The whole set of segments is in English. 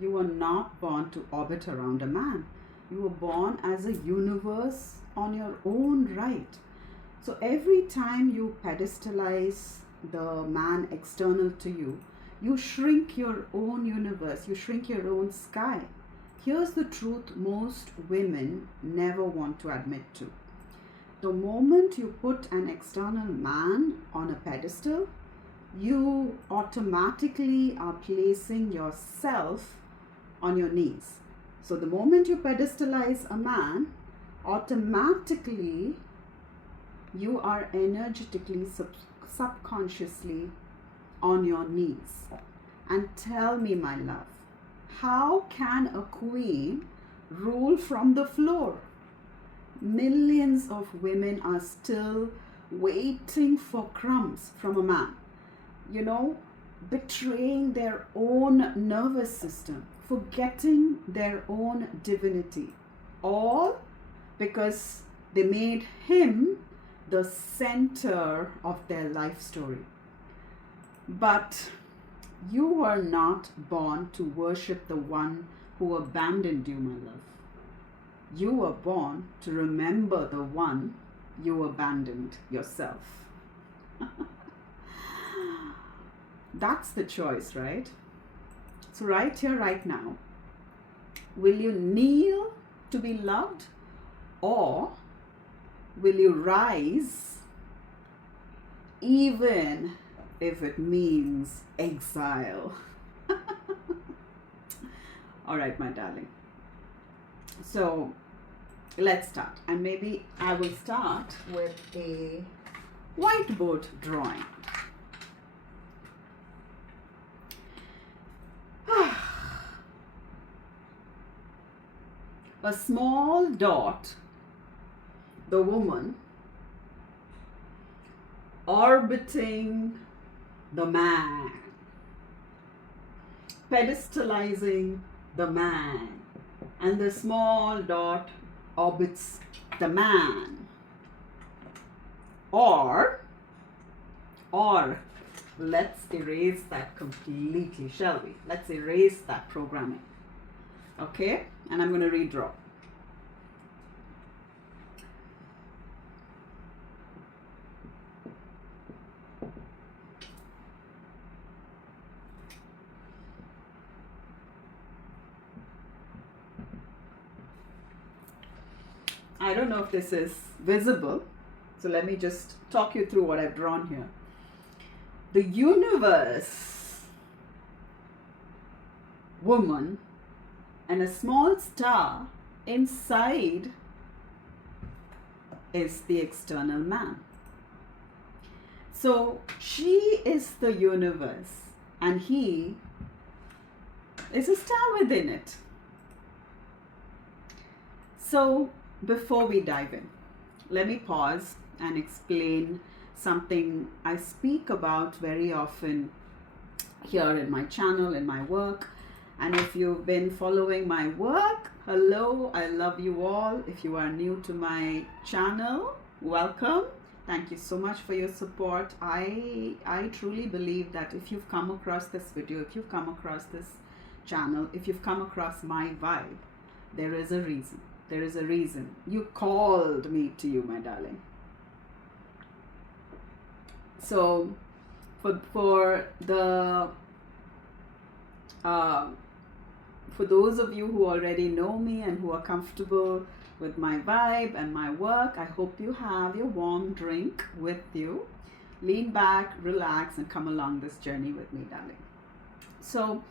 You were not born to orbit around a man. You were born as a universe on your own right. So every time you pedestalize the man external to you, you shrink your own universe, you shrink your own sky. Here's the truth most women never want to admit to. The moment you put an external man on a pedestal, you automatically are placing yourself on your knees. So the moment you pedestalize a man, automatically you are energetically, subconsciously on your knees. And tell me, my love, how can a queen rule from the floor? Millions of women are still waiting for crumbs from a man. You know, betraying their own nervous system, forgetting their own divinity, all because they made him the center of their life story. But you were not born to worship the one who abandoned you, my love. You were born to remember the one you abandoned yourself. That's the choice, right? So right here, right now, will you kneel to be loved, or will you rise even if it means exile? All right, my darling. So let's start. And maybe I will start with a whiteboard drawing. A small dot, the woman, orbiting the man, pedestalizing the man, and the small dot orbits the man. Or let's erase that completely, shall we? Let's erase that programming. Okay, and I'm going to redraw. I don't know if this is visible, so let me just talk you through what I've drawn here. The universe, woman, and a small star inside is the external man. So she is the universe and he is a star within it. So before we dive in, let me pause and explain something I speak about very often here in my channel, in my work. And if you've been following my work, hello, I love you all. If you are new to my channel, welcome. Thank you so much for your support. I truly believe that if you've come across this video, if you've come across this channel, if you've come across my vibe, there is a reason. There is a reason. You called me to you, my darling. So for those of you who already know me and who are comfortable with my vibe and my work, I hope you have your warm drink with you. Lean back, relax, and come along this journey with me, darling. So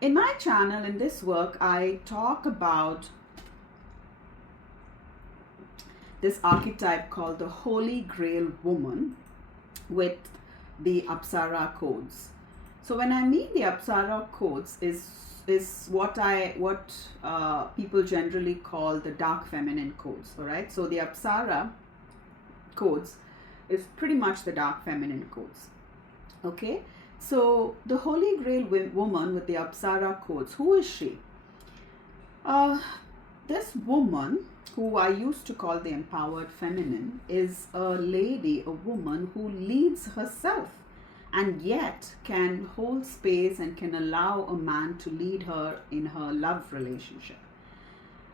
in my channel, in this work, I talk about this archetype called the Holy Grail Woman with the Apsara codes. So when I mean the Apsara codes is what people generally call the dark feminine codes. All right. So the Apsara codes is pretty much the dark feminine codes. Okay. So the Holy Grail Woman with the Apsara codes. Who is she? This woman, who I used to call the empowered feminine, is a lady, a woman who leads herself and yet can hold space and can allow a man to lead her in her love relationship.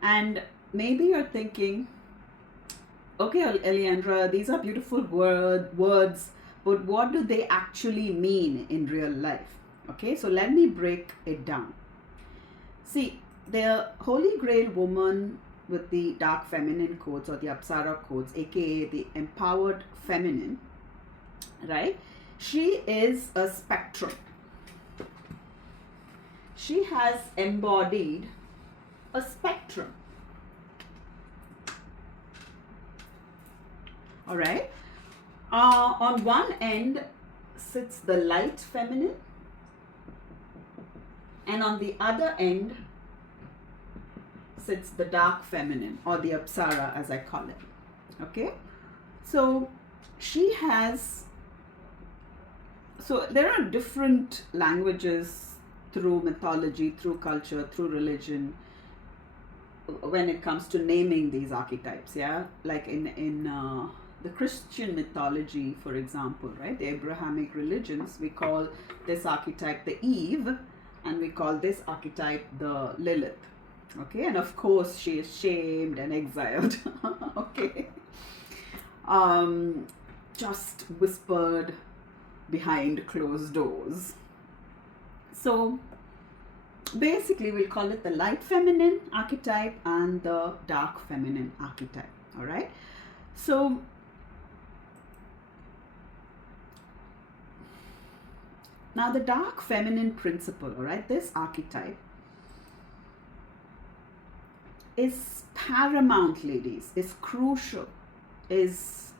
And maybe you're thinking, okay, Eliandra, these are beautiful words, but what do they actually mean in real life? Okay, so let me break it down. See, the Holy Grail Woman with the dark feminine codes, or the Apsara codes, aka the empowered feminine, right? She is a spectrum. She has embodied a spectrum. All right. On one end sits the light feminine, and on the other end sits the dark feminine, or the Apsara as I call it. Okay. So she has, so there are different languages through mythology, through culture, through religion, when it comes to naming these archetypes. Yeah, like in the Christian mythology, for example, right, the Abrahamic religions, we call this archetype the Eve, and we call this archetype the Lilith. Okay, and of course she is shamed and exiled. Okay, just whispered behind closed doors. So basically we'll call it the light feminine archetype and the dark feminine archetype. All right, so now the dark feminine principle, all right, this archetype is paramount, ladies, is crucial, is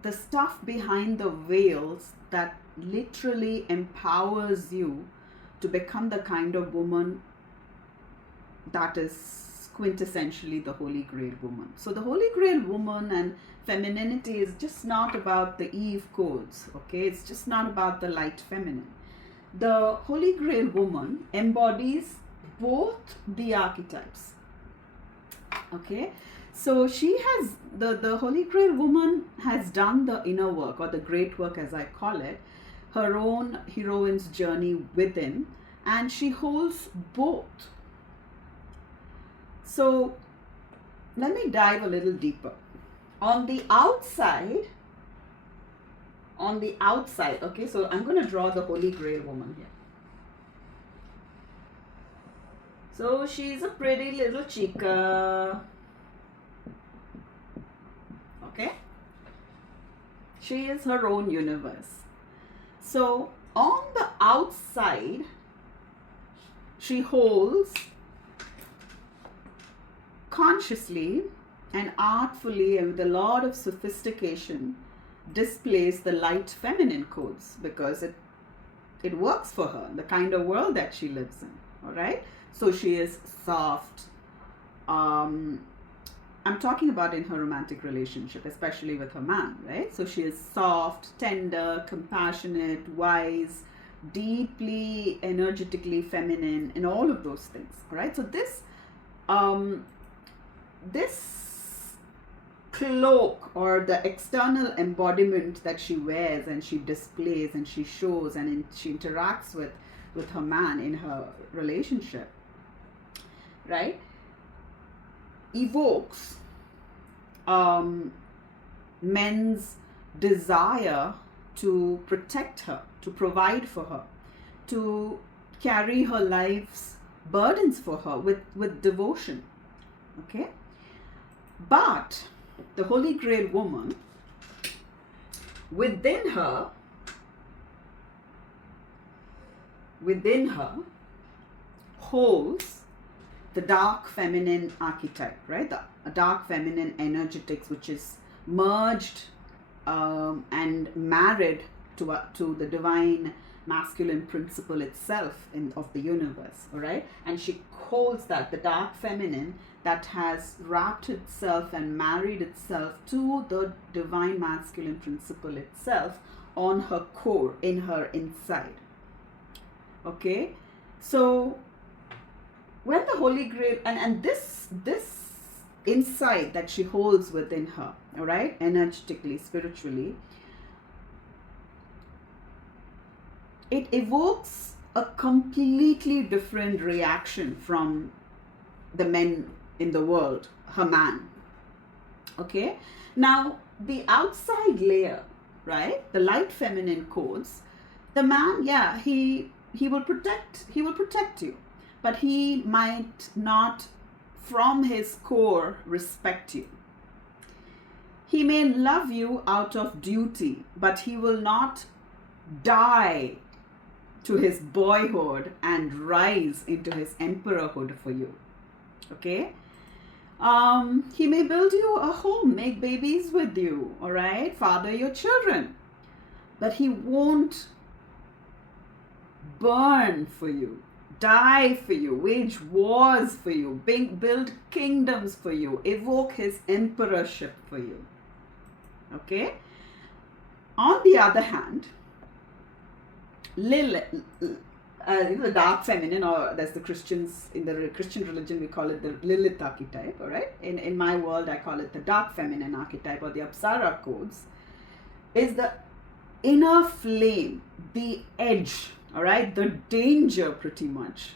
the stuff behind the veils that literally empowers you to become the kind of woman that is quintessentially the Holy Grail Woman. So the Holy Grail Woman and femininity is just not about the Eve codes, okay? It's just not about the light feminine. The Holy Grail Woman embodies both the archetypes, okay? So she has, the Holy Grail Woman has done the inner work, or the great work as I call it, her own heroine's journey within, and she holds both. So let me dive a little deeper. On the outside, okay, so I'm going to draw the Holy Grail Woman here. So she's a pretty little chica. Okay? She is her own universe. So on the outside, she holds consciously and artfully and with a lot of sophistication displays the light feminine codes, because it works for her, the kind of world that she lives in. All right, so she is soft. I'm talking about in her romantic relationship, especially with her man, right? So she is soft, tender, compassionate, wise, deeply energetically feminine, and all of those things. All right, so this cloak, or the external embodiment that she wears and she displays and she shows and she interacts with her man in her relationship, right, evokes men's desire to protect her, to provide for her, to carry her life's burdens for her with devotion. Okay, but the Holy Grail Woman, within her holds the dark feminine archetype, right? The dark feminine energetics, which is merged and married to the divine masculine principle itself of the universe, all right? And she holds that, the dark feminine that has wrapped itself and married itself to the divine masculine principle itself on her core, in her inside. Okay, so when the Holy Grail, and this insight that she holds within her, all right, energetically, spiritually, it evokes a completely different reaction from the men in the world, her man. Okay? Now, the outside layer, right? The light feminine codes, the man, yeah, he will protect you, but he might not from his core respect you. He may love you out of duty, but he will not die to his boyhood and rise into his emperorhood for you. Okay? He may build you a home, make babies with you, all right? Father your children. But he won't burn for you, die for you, wage wars for you, build kingdoms for you, evoke his emperorship for you. Okay? On the other hand, Lilith, the dark feminine, or that's the Christians, in the Christian religion we call it the Lilith archetype, all right? In my world I call it the dark feminine archetype, or the Apsara codes, is the inner flame, the edge, all right? The danger, pretty much.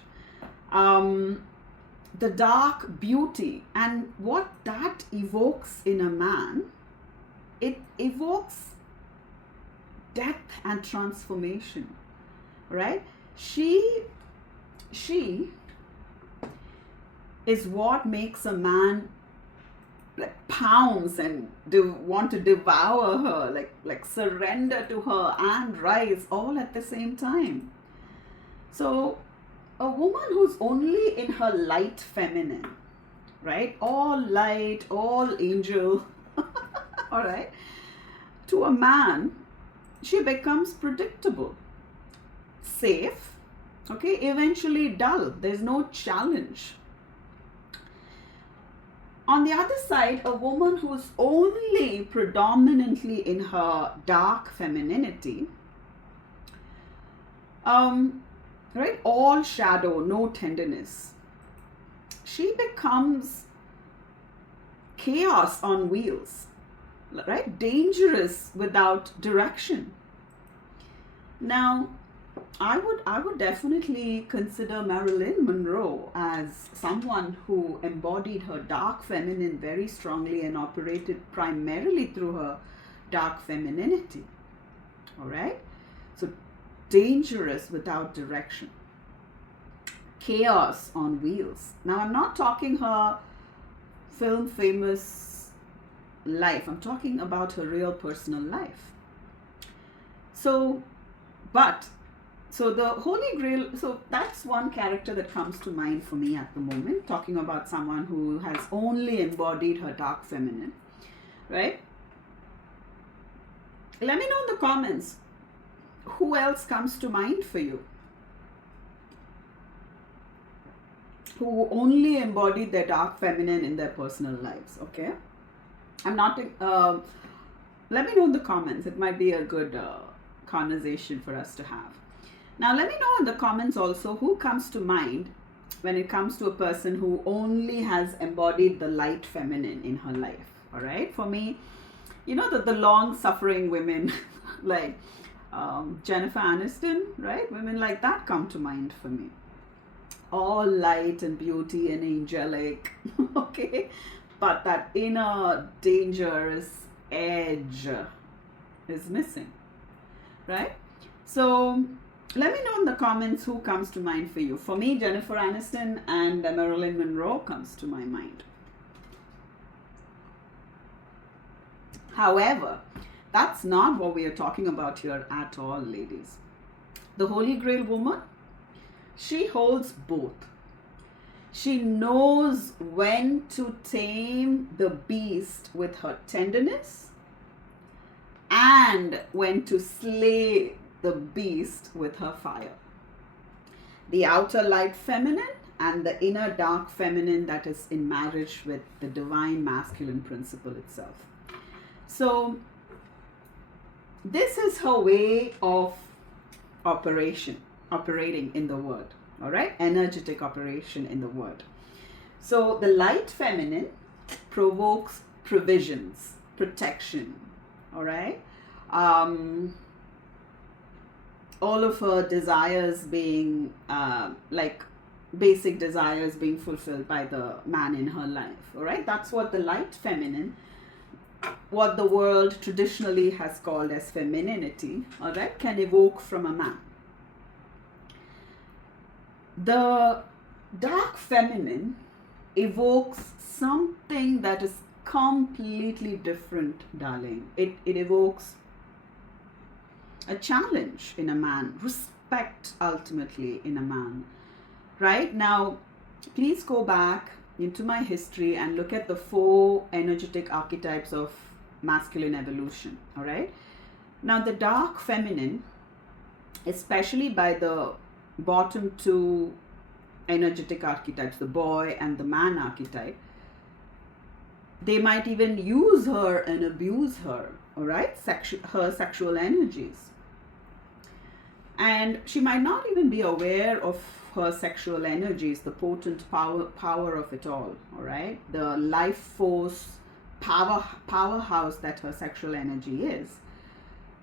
The dark beauty. And what that evokes in a man, it evokes death and transformation, right? She is what makes a man like pounce and want to devour her, like surrender to her and rise all at the same time. So a woman who's only in her light feminine, right? All light, all angel, all right? To a man, she becomes predictable, safe, okay, eventually dull. There's no challenge. On the other side, a woman who's only predominantly in her dark femininity, right, all shadow, no tenderness, she becomes chaos on wheels, right? Dangerous without direction. Now, I would definitely consider Marilyn Monroe as someone who embodied her dark feminine very strongly and operated primarily through her dark femininity. All right? So, dangerous without direction. Chaos on wheels. Now, I'm not talking her film famous life. I'm talking about her real personal life. So the Holy Grail, so that's one character that comes to mind for me at the moment, talking about someone who has only embodied her dark feminine, right? Let me know in the comments, who else comes to mind for you? Who only embodied their dark feminine in their personal lives, okay? I'm not, let me know in the comments. It might be a good conversation for us to have. Now, let me know in the comments also who comes to mind when it comes to a person who only has embodied the light feminine in her life, all right? For me, you know, the long-suffering women like Jennifer Aniston, right? Women like that come to mind for me. All light and beauty and angelic, okay? But that inner dangerous edge is missing, right? So let me know in the comments who comes to mind for you. For me, Jennifer Aniston and Marilyn Monroe comes to my mind. However, that's not what we are talking about here at all, ladies. The Holy Grail Woman, she holds both. She knows when to tame the beast with her tenderness and when to slay the beast with her fire. The outer light feminine and the inner dark feminine that is in marriage with the divine masculine principle itself. So this is her way of operating in the world, all right? Energetic operation in the world. So the light feminine provokes provisions, protection, all right? all of her desires being like basic desires being fulfilled by the man in her life. All right, that's what the light feminine, what the world traditionally has called as femininity, all right, can evoke from a man. The dark feminine evokes something that is completely different, darling. It evokes a challenge in a man, respect ultimately in a man. Right now, please go back into my history and look at the 4 energetic archetypes of masculine evolution. All right. Now, the dark feminine, especially by the bottom 2 energetic archetypes, the boy and the man archetype, they might even use her and abuse her, all right, her sexual energies. And she might not even be aware of her sexual energies, the potent power of it all right, the life force, powerhouse that her sexual energy is.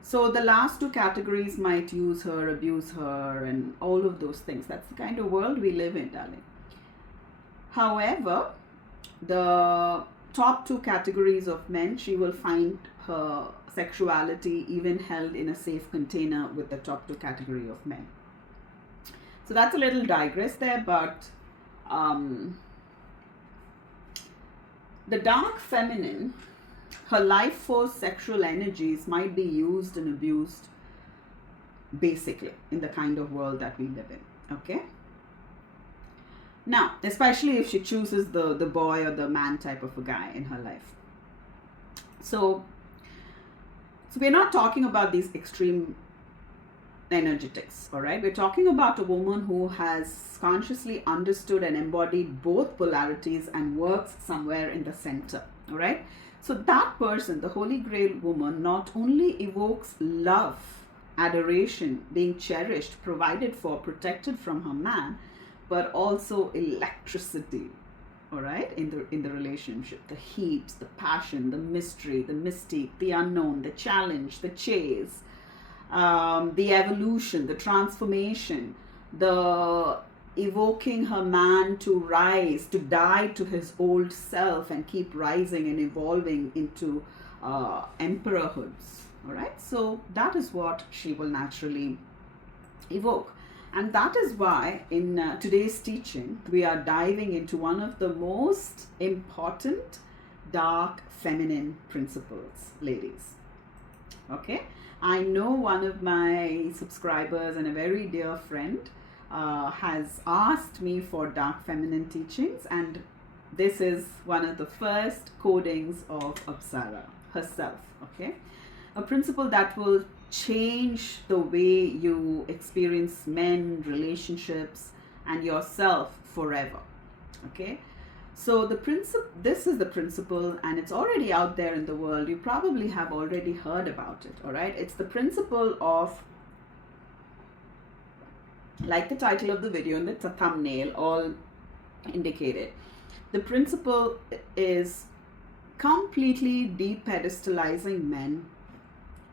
So the last 2 categories might use her, abuse her, and all of those things. That's the kind of world we live in, darling. However, the top 2 categories of men, she will find her sexuality even held in a safe container with the top 2 category of men. So that's a little digress there, but the dark feminine, her life force sexual energies might be used and abused basically in the kind of world that we live in. Okay. Now, especially if she chooses the boy or the man type of a guy in her life. So we're not talking about these extreme energetics, all right? We're talking about a woman who has consciously understood and embodied both polarities and works somewhere in the center, all right? So that person, the Holy Grail Woman, not only evokes love, adoration, being cherished, provided for, protected from her man, but also electricity, all right, in the relationship, the heat, the passion, the mystery, the mystique, the unknown, the challenge, the chase, the evolution, the transformation, the evoking her man to rise, to die to his old self and keep rising and evolving into emperorhoods. All right, so that is what she will naturally evoke. And that is why in today's teaching, we are diving into one of the most important dark feminine principles, ladies. Okay, I know one of my subscribers and a very dear friend has asked me for dark feminine teachings, and this is one of the first codings of Apsara herself. Okay, a principle that will change the way you experience men, relationships, and yourself forever. Okay, so this is the principle, and it's already out there in the world. You probably have already heard about it. All right, it's the principle of, like the title of the video and the thumbnail all indicated, the principle is completely depedestalizing men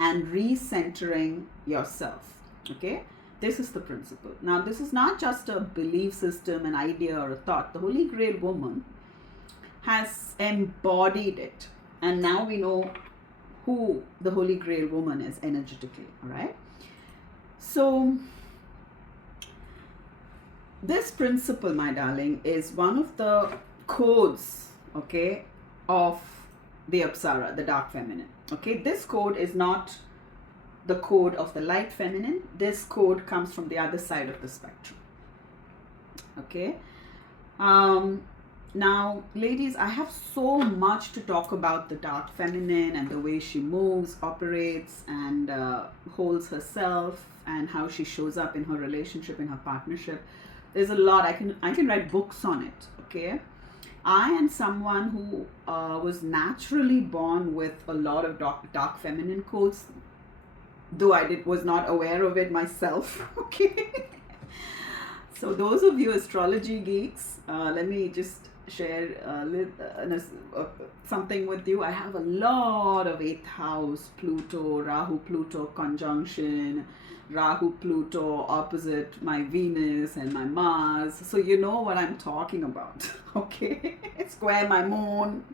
and recentering yourself. Okay, this is the principle. Now, this is not just a belief system, an idea, or a thought. The Holy Grail Woman has embodied it, and now we know who the Holy Grail Woman is energetically. All right, so this principle, my darling, is one of the codes, okay, of the Apsara, the dark feminine. Okay, this code is not the code of the light feminine. This code comes from the other side of the spectrum. Okay, now, ladies, I have so much to talk about the dark feminine and the way she moves, operates, and holds herself, and how she shows up in her relationship, in her partnership. There's a lot. I can write books on it. Okay, I am someone who was naturally born with a lot of dark feminine codes, though I was not aware of it myself. Okay, so those of you astrology geeks, let me just something with you. I have a lot of 8th house Pluto, Rahu Pluto conjunction, Rahu Pluto opposite my Venus and my Mars. So you know what I'm talking about. Okay, square my moon.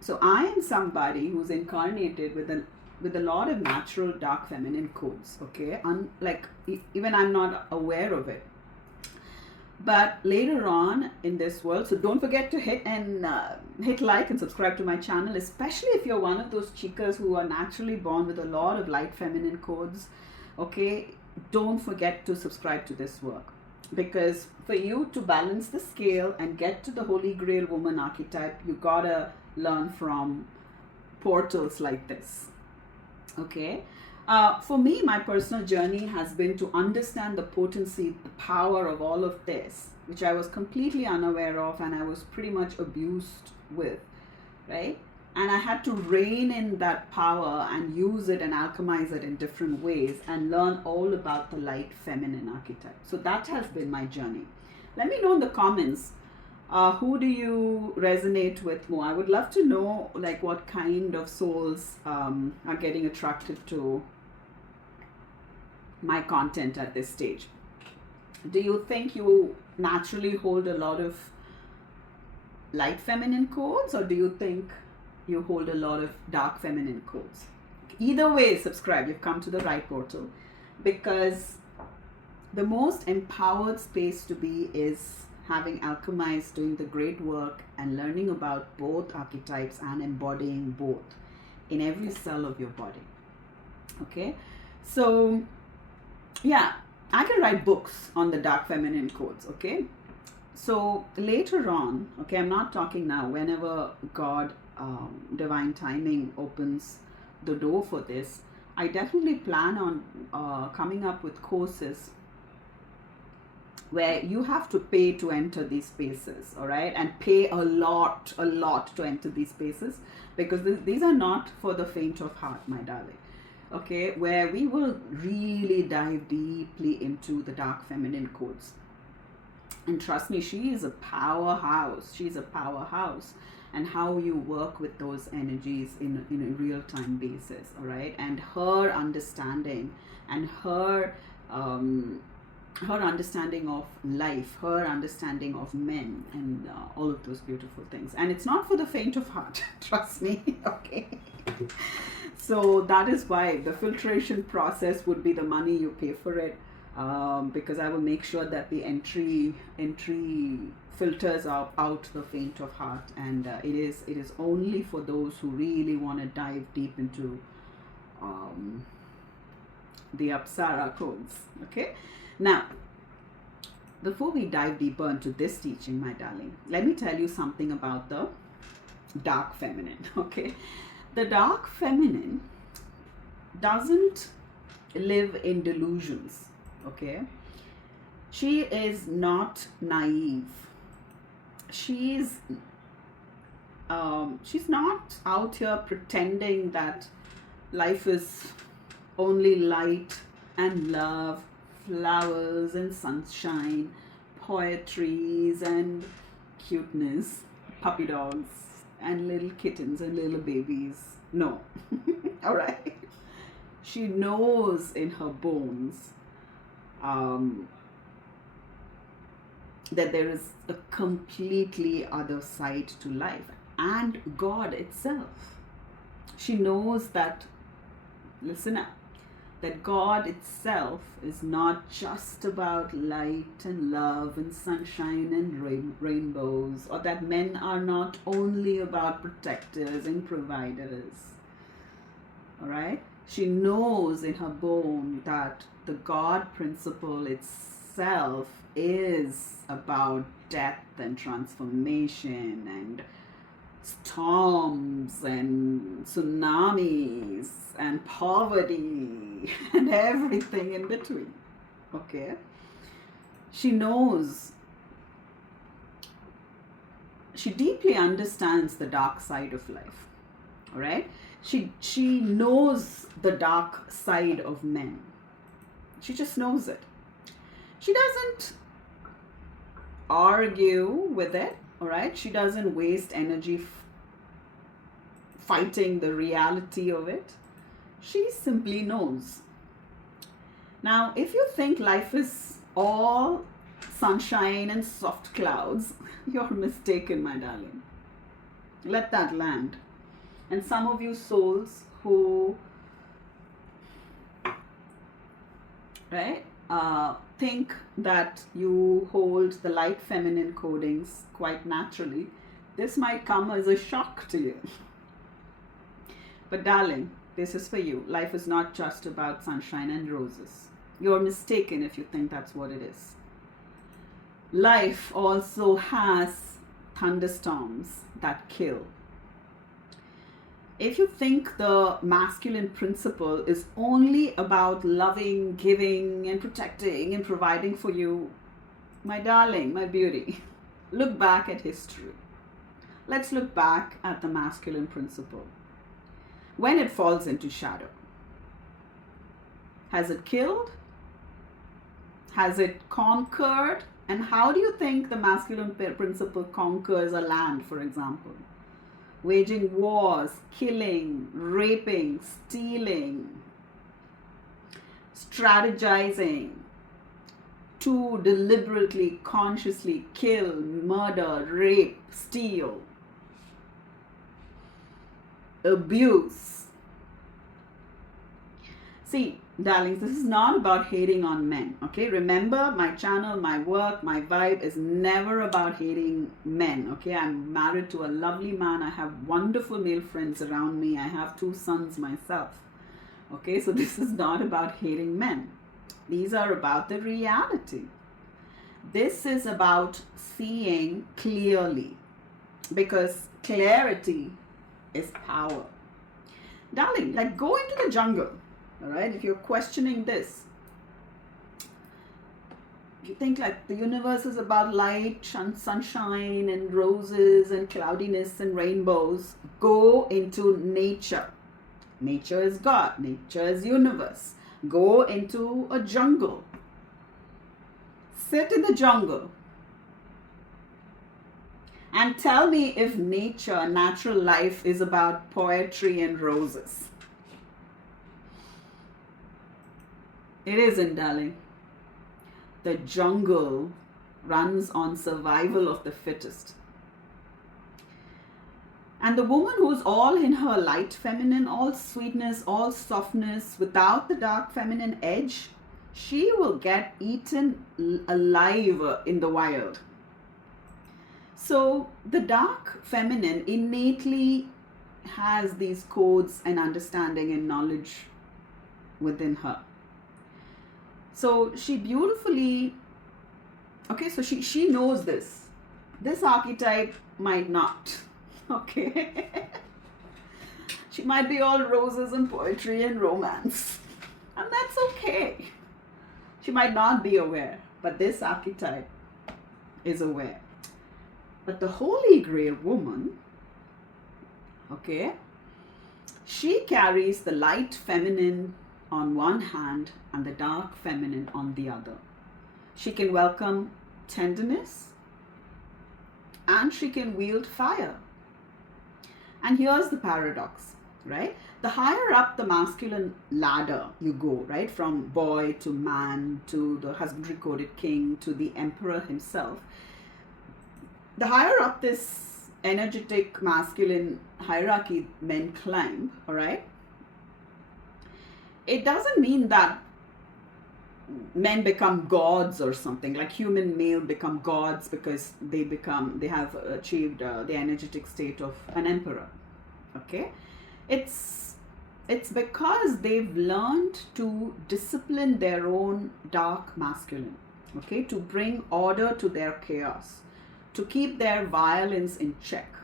So I am somebody who's incarnated with a lot of natural dark feminine codes. Okay, even I'm not aware of it. But later on in this world, so don't forget to hit like and subscribe to my channel, especially if you're one of those chicas who are naturally born with a lot of light feminine codes. Okay, don't forget to subscribe to this work, because for you to balance the scale and get to the Holy Grail Woman archetype, you gotta learn from portals like this. Okay. For me, my personal journey has been to understand the potency, the power of all of this, which I was completely unaware of and I was pretty much abused with, right? And I had to rein in that power and use it and alchemize it in different ways and learn all about the light feminine archetype. So that has been my journey. Let me know in the comments, who do you resonate with more? I would love to know like what kind of souls are getting attracted to my content at this stage. Do you think you naturally hold a lot of light feminine codes, or do you think you hold a lot of dark feminine codes? Either way, subscribe. You've come to the right portal, because the most empowered space to be is having alchemized, doing the great work and learning about both archetypes and embodying both in every cell of your body. Okay, so yeah, I can write books on the dark feminine codes. Okay, so later on, okay, I'm not talking now, whenever God, divine timing opens the door for this, I definitely plan on coming up with courses where you have to pay to enter these spaces, all right, and pay a lot to enter these spaces, because these are not for the faint of heart, my darling. Okay, where we will really dive deeply into the dark feminine codes. And trust me, she is a powerhouse. She's a powerhouse. And how you work with those energies in a real-time basis, all right? And her understanding and her understanding of life, her understanding of men, and all of those beautiful things. And it's not for the faint of heart, trust me, okay? So that is why the filtration process would be the money you pay for it, because I will make sure that the entry filters out the faint of heart, and it is only for those who really want to dive deep into the Apsara codes. Okay, now before we dive deeper into this teaching, my darling, let me tell you something about the dark feminine. Okay, the dark feminine doesn't live in delusions. Okay, she is not naive. She's not out here pretending that life is only light and love, flowers and sunshine, poetries and cuteness, puppy dogs and little kittens and little babies. No. All right. She knows in her bones that there is a completely other side to life, and God itself. She knows that, listen up, that God itself is not just about light and love and sunshine and rainbows, or that men are not only about protectors and providers. All right? She knows in her bone that the God principle itself is about death and transformation and storms and tsunamis and poverty and everything in between. Okay? She knows, she deeply understands the dark side of life. All right? She knows the dark side of men. She just knows it. She doesn't argue with it, all right? She doesn't waste energy fighting the reality of it. She simply knows. Now, if you think life is all sunshine and soft clouds, you're mistaken, my darling. Let that land. And some of you souls who, right, think that you hold the light feminine codings quite naturally, this might come as a shock to you. But darling, this is for you. Life is not just about sunshine and roses. You're mistaken if you think that's what it is. Life also has thunderstorms that kill. If you think the masculine principle is only about loving, giving, and protecting and providing for you, my darling, my beauty, look back at history. Let's look back at the masculine principle. When it falls into shadow, has it killed? Has it conquered? And how do you think the masculine principle conquers a land, for example? Waging wars, killing, raping, stealing, strategizing to deliberately, consciously kill, murder, rape, steal, abuse. See, darlings, this is not about hating on men, okay? Remember, my channel, my work, my vibe is never about hating men, okay? I'm married to a lovely man. I have wonderful male friends around me. I have 2 sons myself, okay? So this is not about hating men. These are about the reality. This is about seeing clearly, because clarity is power. Darling, like, go into the jungle. All right, if you're questioning this, if you think like the universe is about light and sunshine and roses and cloudiness and rainbows, go into nature. Nature is God, nature is universe. Go into a jungle. Sit in the jungle and tell me if nature, natural life is about poetry and roses. It isn't, darling. The jungle runs on survival of the fittest. And the woman who's all in her light feminine, all sweetness, all softness, without the dark feminine edge, she will get eaten alive in the wild. So the dark feminine innately has these codes and understanding and knowledge within her. So she beautifully, okay, so she knows this. This archetype might not, okay? She might be all roses and poetry and romance. And that's okay. She might not be aware, but this archetype is aware. But the Holy Grail Woman, okay, she carries the light feminine on one hand and the dark feminine on the other. She can welcome tenderness and she can wield fire. And here's the paradox, right? The higher up the masculine ladder you go, right, from boy to man to the husbandry coded king to the emperor himself, the higher up this energetic masculine hierarchy men climb, all right, it doesn't mean that men become gods or something, like human male become gods because they have achieved the energetic state of an emperor, okay? It's because they've learned to discipline their own dark masculine, okay, to bring order to their chaos, to keep their violence in check,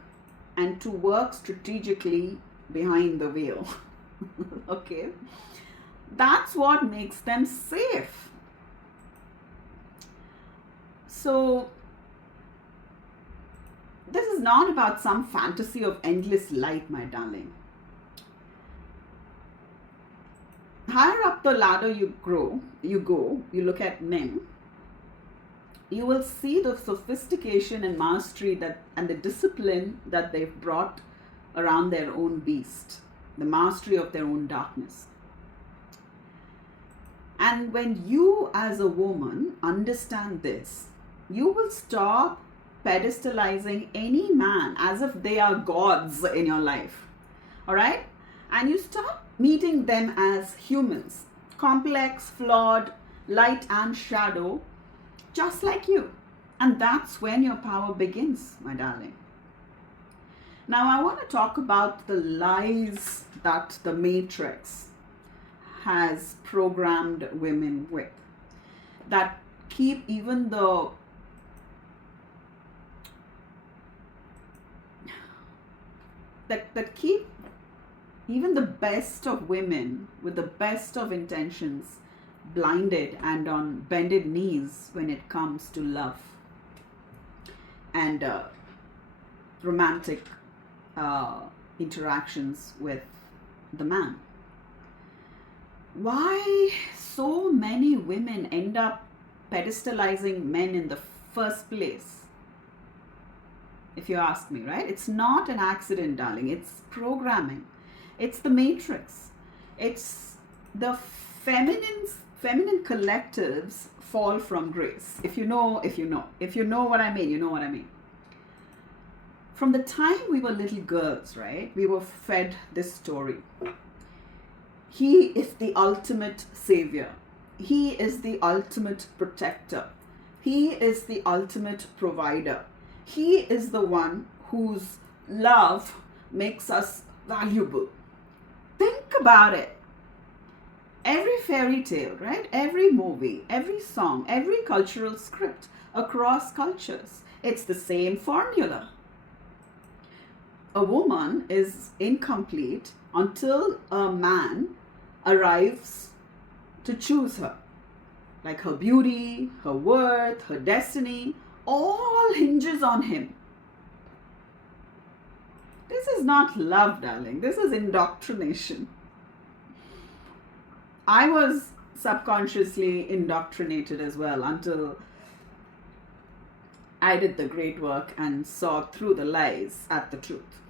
and to work strategically behind the veil. Okay, that's what makes them safe. So this is not about some fantasy of endless light, my darling. Higher up the ladder you go, you look at men, you will see the sophistication and mastery and the discipline that they've brought around their own beast, the mastery of their own darkness. And when you as a woman understand this, you will stop pedestalizing any man as if they are gods in your life. All right? And you start meeting them as humans, complex, flawed, light and shadow, just like you. And that's when your power begins, my darling. Now, I want to talk about the lies that the Matrix has programmed women with, that keep even the that keep even the best of women with the best of intentions blinded and on bended knees when it comes to love and romantic interactions with the man. Why so many women end up pedestalizing men in the first place? If you ask me, right? It's not an accident, darling. It's programming. It's the matrix. It's the feminine collectives fall from grace. If you know what I mean, you know what I mean. From the time we were little girls, right? We were fed this story. He is the ultimate savior. He is the ultimate protector. He is the ultimate provider. He is the one whose love makes us valuable. Think about it. Every fairy tale, right? Every movie, every song, every cultural script across cultures, it's the same formula. A woman is incomplete until a man arrives to choose her. Like her beauty, her worth, her destiny, all hinges on him. This is not love, darling. This is indoctrination. I was subconsciously indoctrinated as well until I did the great work and saw through the lies at the truth.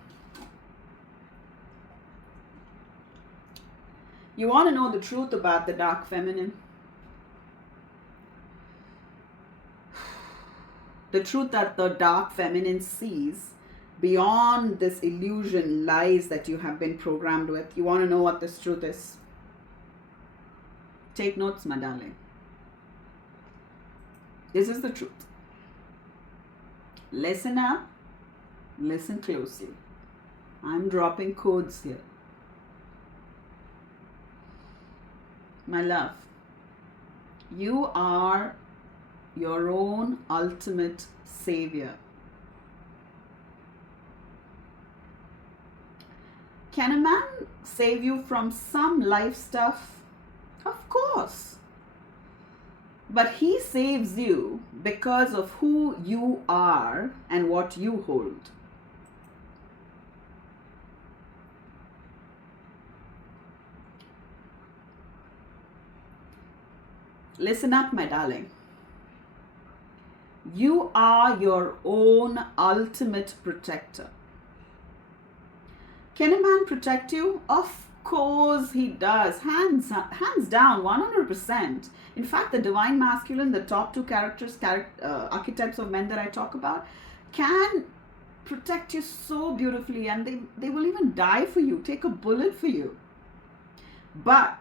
You want to know the truth about the dark feminine? The truth that the dark feminine sees beyond this illusion, lies that you have been programmed with. You want to know what this truth is? Take notes, my darling. This is the truth. Listen up. Listen closely. I'm dropping codes here. My love, you are your own ultimate savior. Can a man save you from some life stuff? Of course. But he saves you because of who you are and what you hold. Listen up, my darling. You are your own ultimate protector. Can a man protect you? Of course he does. Hands down, 100%. In fact, the divine masculine, the top two archetypes of men that I talk about, can protect you so beautifully, and they will even die for you, take a bullet for you. But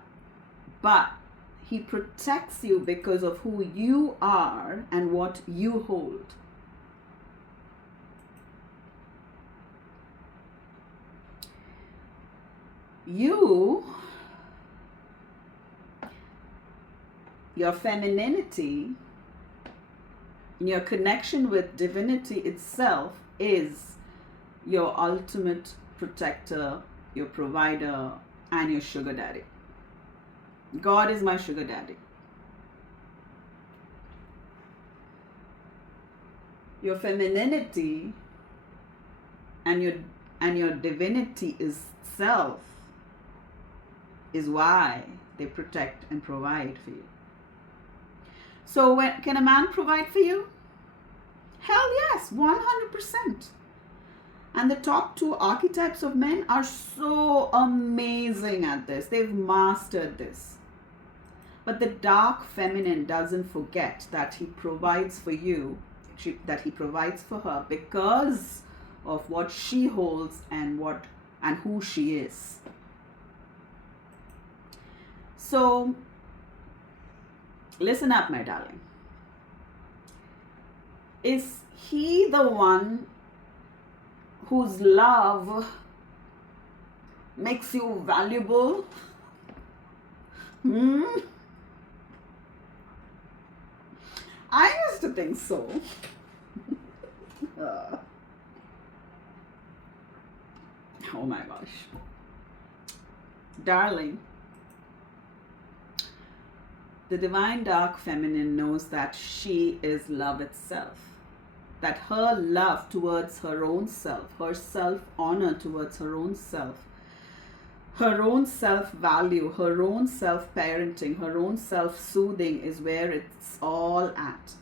he protects you because of who you are and what you hold. Your femininity, your connection with divinity itself is your ultimate protector, your provider, and your sugar daddy. God is my sugar daddy. Your femininity and your divinity itself is why they protect and provide for you. So can a man provide for you? Hell yes, 100%. And the top two archetypes of men are so amazing at this. They've mastered this. But the dark feminine doesn't forget that he provides for you, that he provides for her because of what she holds and who she is. So listen up, my darling. Is he the one whose love makes you valuable? I used to think so. Oh my gosh. Darling, the divine dark feminine knows that she is love itself. That her love towards her own self, her self-honor towards her own self, her own self-value, her own self-parenting, her own self-soothing is where it's all at.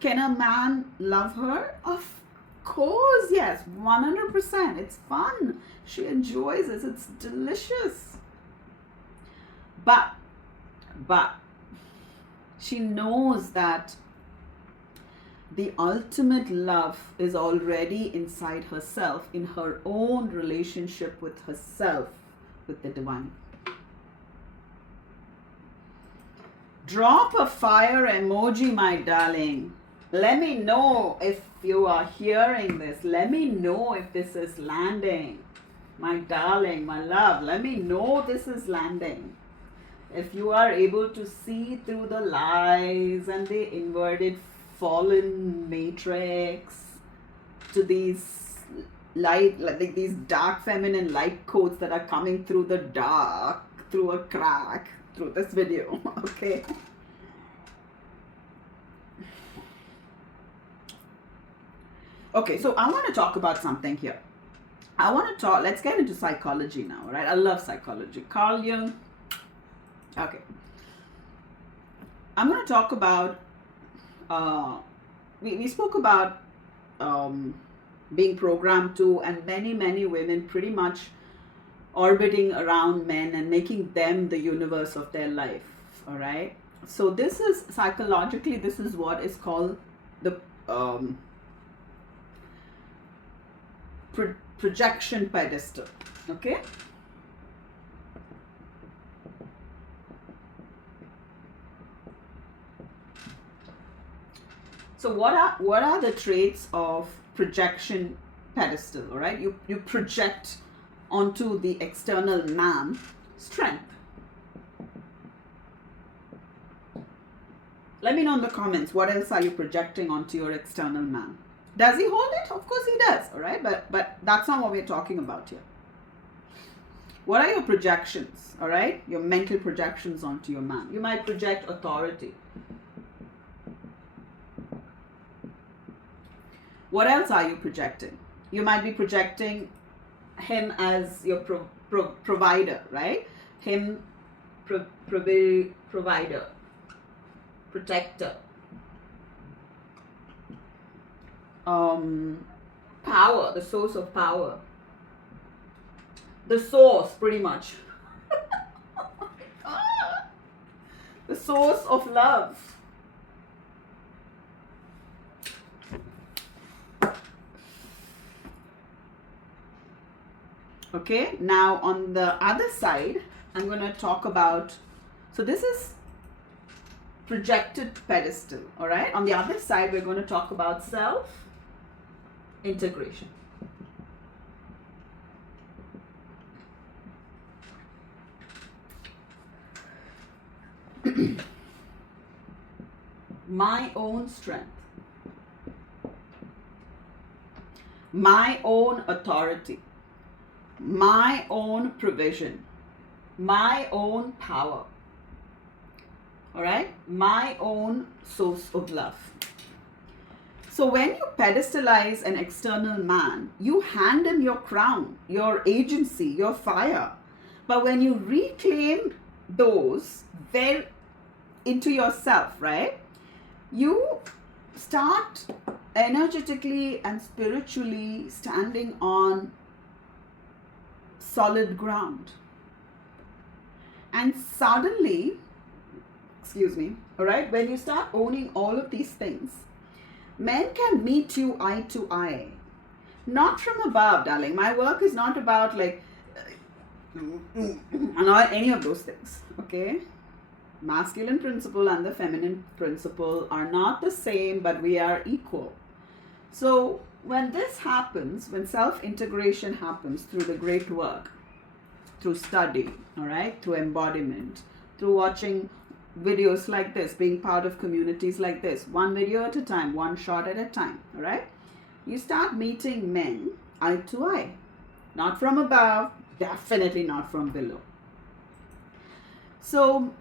Can a man love her? Of course, yes, 100%. It's fun. She enjoys it. It's delicious. But she knows that the ultimate love is already inside herself, in her own relationship with herself, with the divine. Drop a fire emoji, my darling. Let me know if you are hearing this. Let me know if this is landing. My darling, my love, let me know this is landing. If you are able to see through the lies and the inverted fallen matrix to these light, like these dark feminine light codes that are coming through the dark, through a crack, through this video, okay? Okay, so I want to talk about something here. Let's get into psychology now, right? I love psychology. Carl Jung. Okay. I'm going to talk about, we spoke about being programmed to, and many women pretty much orbiting around men and making them the universe of their life, all right? So this is, psychologically, this is what is called the projection pedestal, okay? So what are the traits of projection pedestal, all right? You project onto the external man strength. Let me know in the comments, what else are you projecting onto your external man? Does he hold it? Of course he does, all right? But that's not what we're talking about here. What are your projections, all right? Your mental projections onto your man. You might project authority. What else are you projecting? You might be projecting him as your provider, right? Him, provider, protector. Power, the source of power. The source, pretty much. The source of love. Okay, now on the other side, I'm going to talk about, so this is projected pedestal, all right? On the other side, we're going to talk about self-integration. My own strength. My own authority. My own provision, my own power, all right? My own source of love. So when you pedestalize an external man, you hand him your crown, your agency, your fire. But when you reclaim those, into yourself, right? You start energetically and spiritually standing on solid ground. And suddenly, all right, when you start owning all of these things, men can meet you eye to eye. Not from above, darling. My work is not about like not any of those things, okay? Masculine principle and the feminine principle are not the same, but we are equal. So when this happens, when self-integration happens through the great work, through study, all right, through embodiment, through watching videos like this, being part of communities like this, one video at a time, one shot at a time, all right, you start meeting men eye to eye. Not from above, definitely not from below. So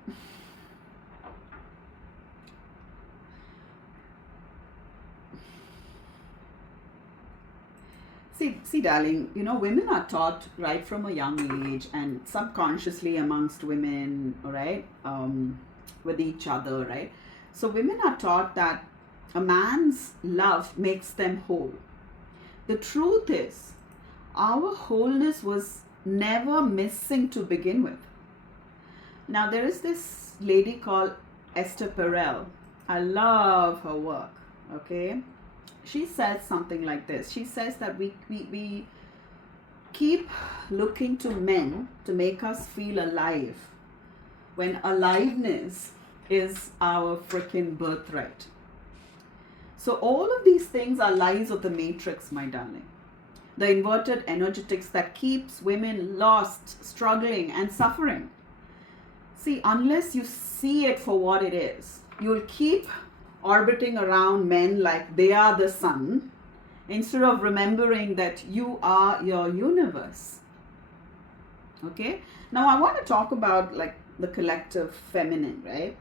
see, darling, women are taught right from a young age and subconsciously amongst women, all right, with each other, right? So women are taught that a man's love makes them whole. The truth is, our wholeness was never missing to begin with. Now, there is this lady called Esther Perel. I love her work, okay? She says something like this. She says that we keep looking to men to make us feel alive, when aliveness is our freaking birthright. So all of these things are lies of the matrix, my darling. The inverted energetics that keeps women lost, struggling, and suffering. See, unless you see it for what it is, you'll keep orbiting around men like they are the sun, instead of remembering that you are your universe. Okay? Now I want to talk about like the collective feminine, right?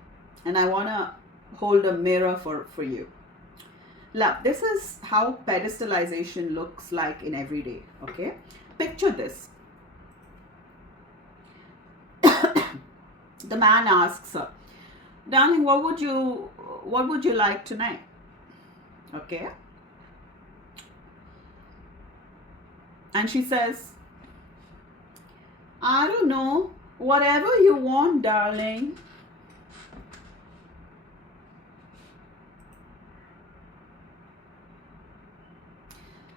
And I want to hold a mirror for you. Love, this is how pedestalization looks like in everyday, okay? Picture this. The man asks her, darling, what would you like tonight? Okay? And she says, I don't know, whatever you want, darling.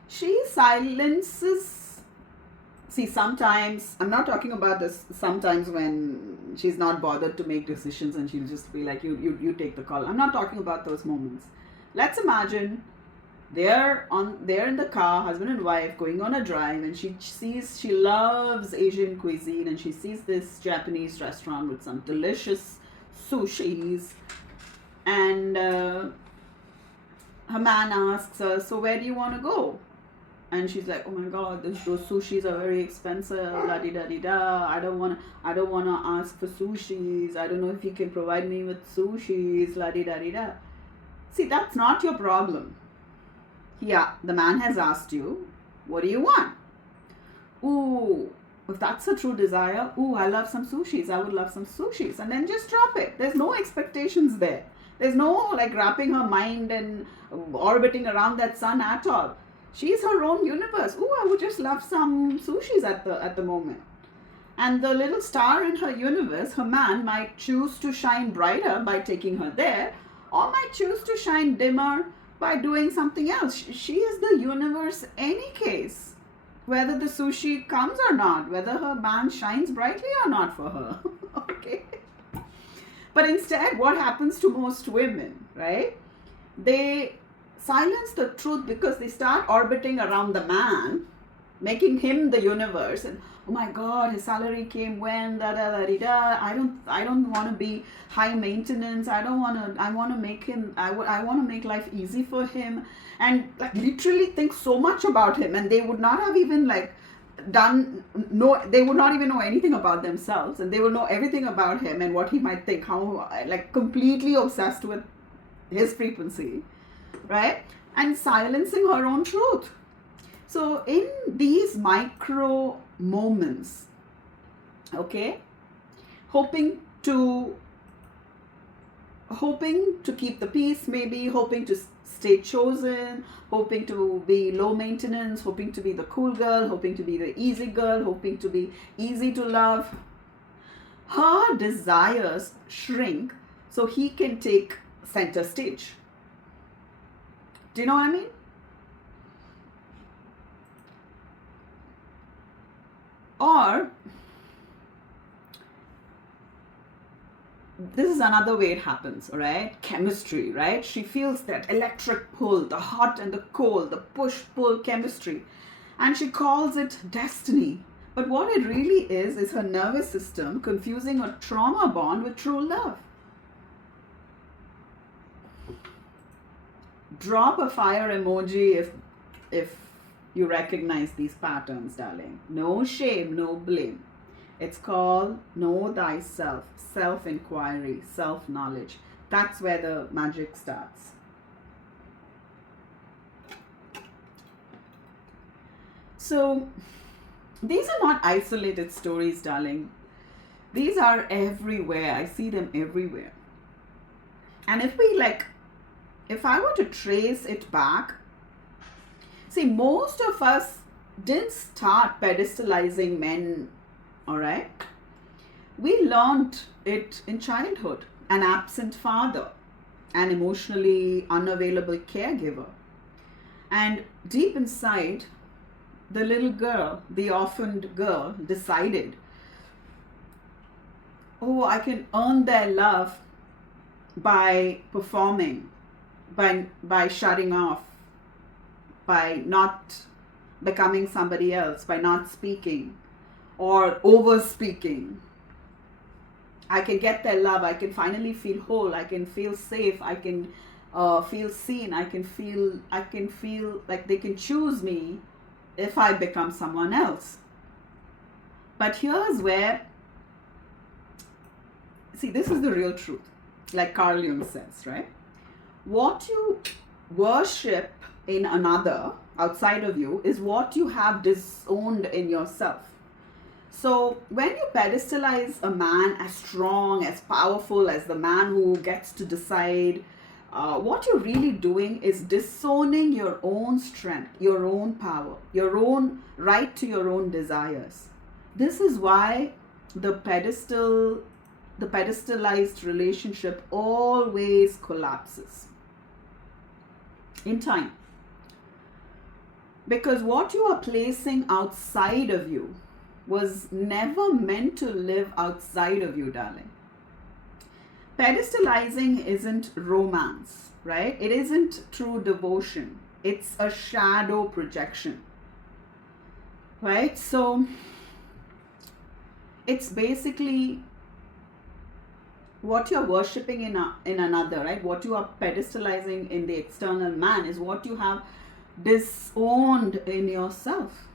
She silences. See, sometimes, I'm not talking about this, sometimes when she's not bothered to make decisions and she'll just be like, you take the call. I'm not talking about those moments. Let's imagine they're in the car, husband and wife, going on a drive, and she loves Asian cuisine, and she sees this Japanese restaurant with some delicious sushis, and her man asks her, so where do you want to go? And she's like, oh my God, those sushis are very expensive, la-di-da-di-da. I don't want to ask for sushis. I don't know if you can provide me with sushis, la-di-da-di-da. See, that's not your problem. Yeah, the man has asked you, what do you want? Ooh, if that's a true desire, ooh, I love some sushis. I would love some sushis. And then just drop it. There's no expectations there. There's no like wrapping her mind and orbiting around that sun at all. She's her own universe. Ooh, I would just love some sushis at the moment. And the little star in her universe, her man, might choose to shine brighter by taking her there, or might choose to shine dimmer by doing something else. She is the universe any case, whether the sushi comes or not, whether her man shines brightly or not for her. Okay? But instead, what happens to most women, right? They silence the truth because they start orbiting around the man, making him the universe, and oh my God, his salary came when da da da da. I don't want to be high maintenance. I want to make him. I want to make life easy for him, and like literally think so much about him, and they would not have even like they would not even know anything about themselves, and they will know everything about him and what he might think, how like completely obsessed with his frequency, right? And silencing her own truth. So in these micro moments, okay, hoping to hoping to keep the peace, maybe hoping to stay chosen, hoping to be low maintenance, hoping to be the cool girl, hoping to be the easy girl, hoping to be easy to love. Her desires shrink so he can take center stage. Do you know what I mean? Or this is another way it happens, all right? Chemistry, right? She feels that electric pull, the hot and the cold, the push-pull chemistry. And she calls it destiny. But what it really is her nervous system confusing a trauma bond with true love. Drop a fire emoji if you recognize these patterns, darling. No shame, no blame. It's called know thyself, self-inquiry, self-knowledge. That's where the magic starts. So these are not isolated stories, darling. These are everywhere. I see them everywhere. And if I were to trace it back, see, most of us didn't start pedestalizing men, all right? We learned it in childhood. An absent father, an emotionally unavailable caregiver. And deep inside, the little girl, the orphaned girl, decided, oh, I can earn their love by performing, by shutting off, by not becoming somebody else, by not speaking or over speaking. I can get their love. I can finally feel whole. I can feel safe. I can feel seen. I can feel like they can choose me if I become someone else. But here's where, see, this is the real truth. Like Carl Jung says, right? What you worship in another outside of you is what you have disowned in yourself. So when you pedestalize a man as strong, as powerful, as the man who gets to decide, what you're really doing is disowning your own strength, your own power, your own right to your own desires. This is why the pedestalized relationship always collapses in time. Because what you are placing outside of you was never meant to live outside of you, darling. Pedestalizing isn't romance, right? It isn't true devotion. It's a shadow projection, right? So it's basically what you're worshipping in another, right? What you are pedestalizing in the external man is what you have disowned in yourself.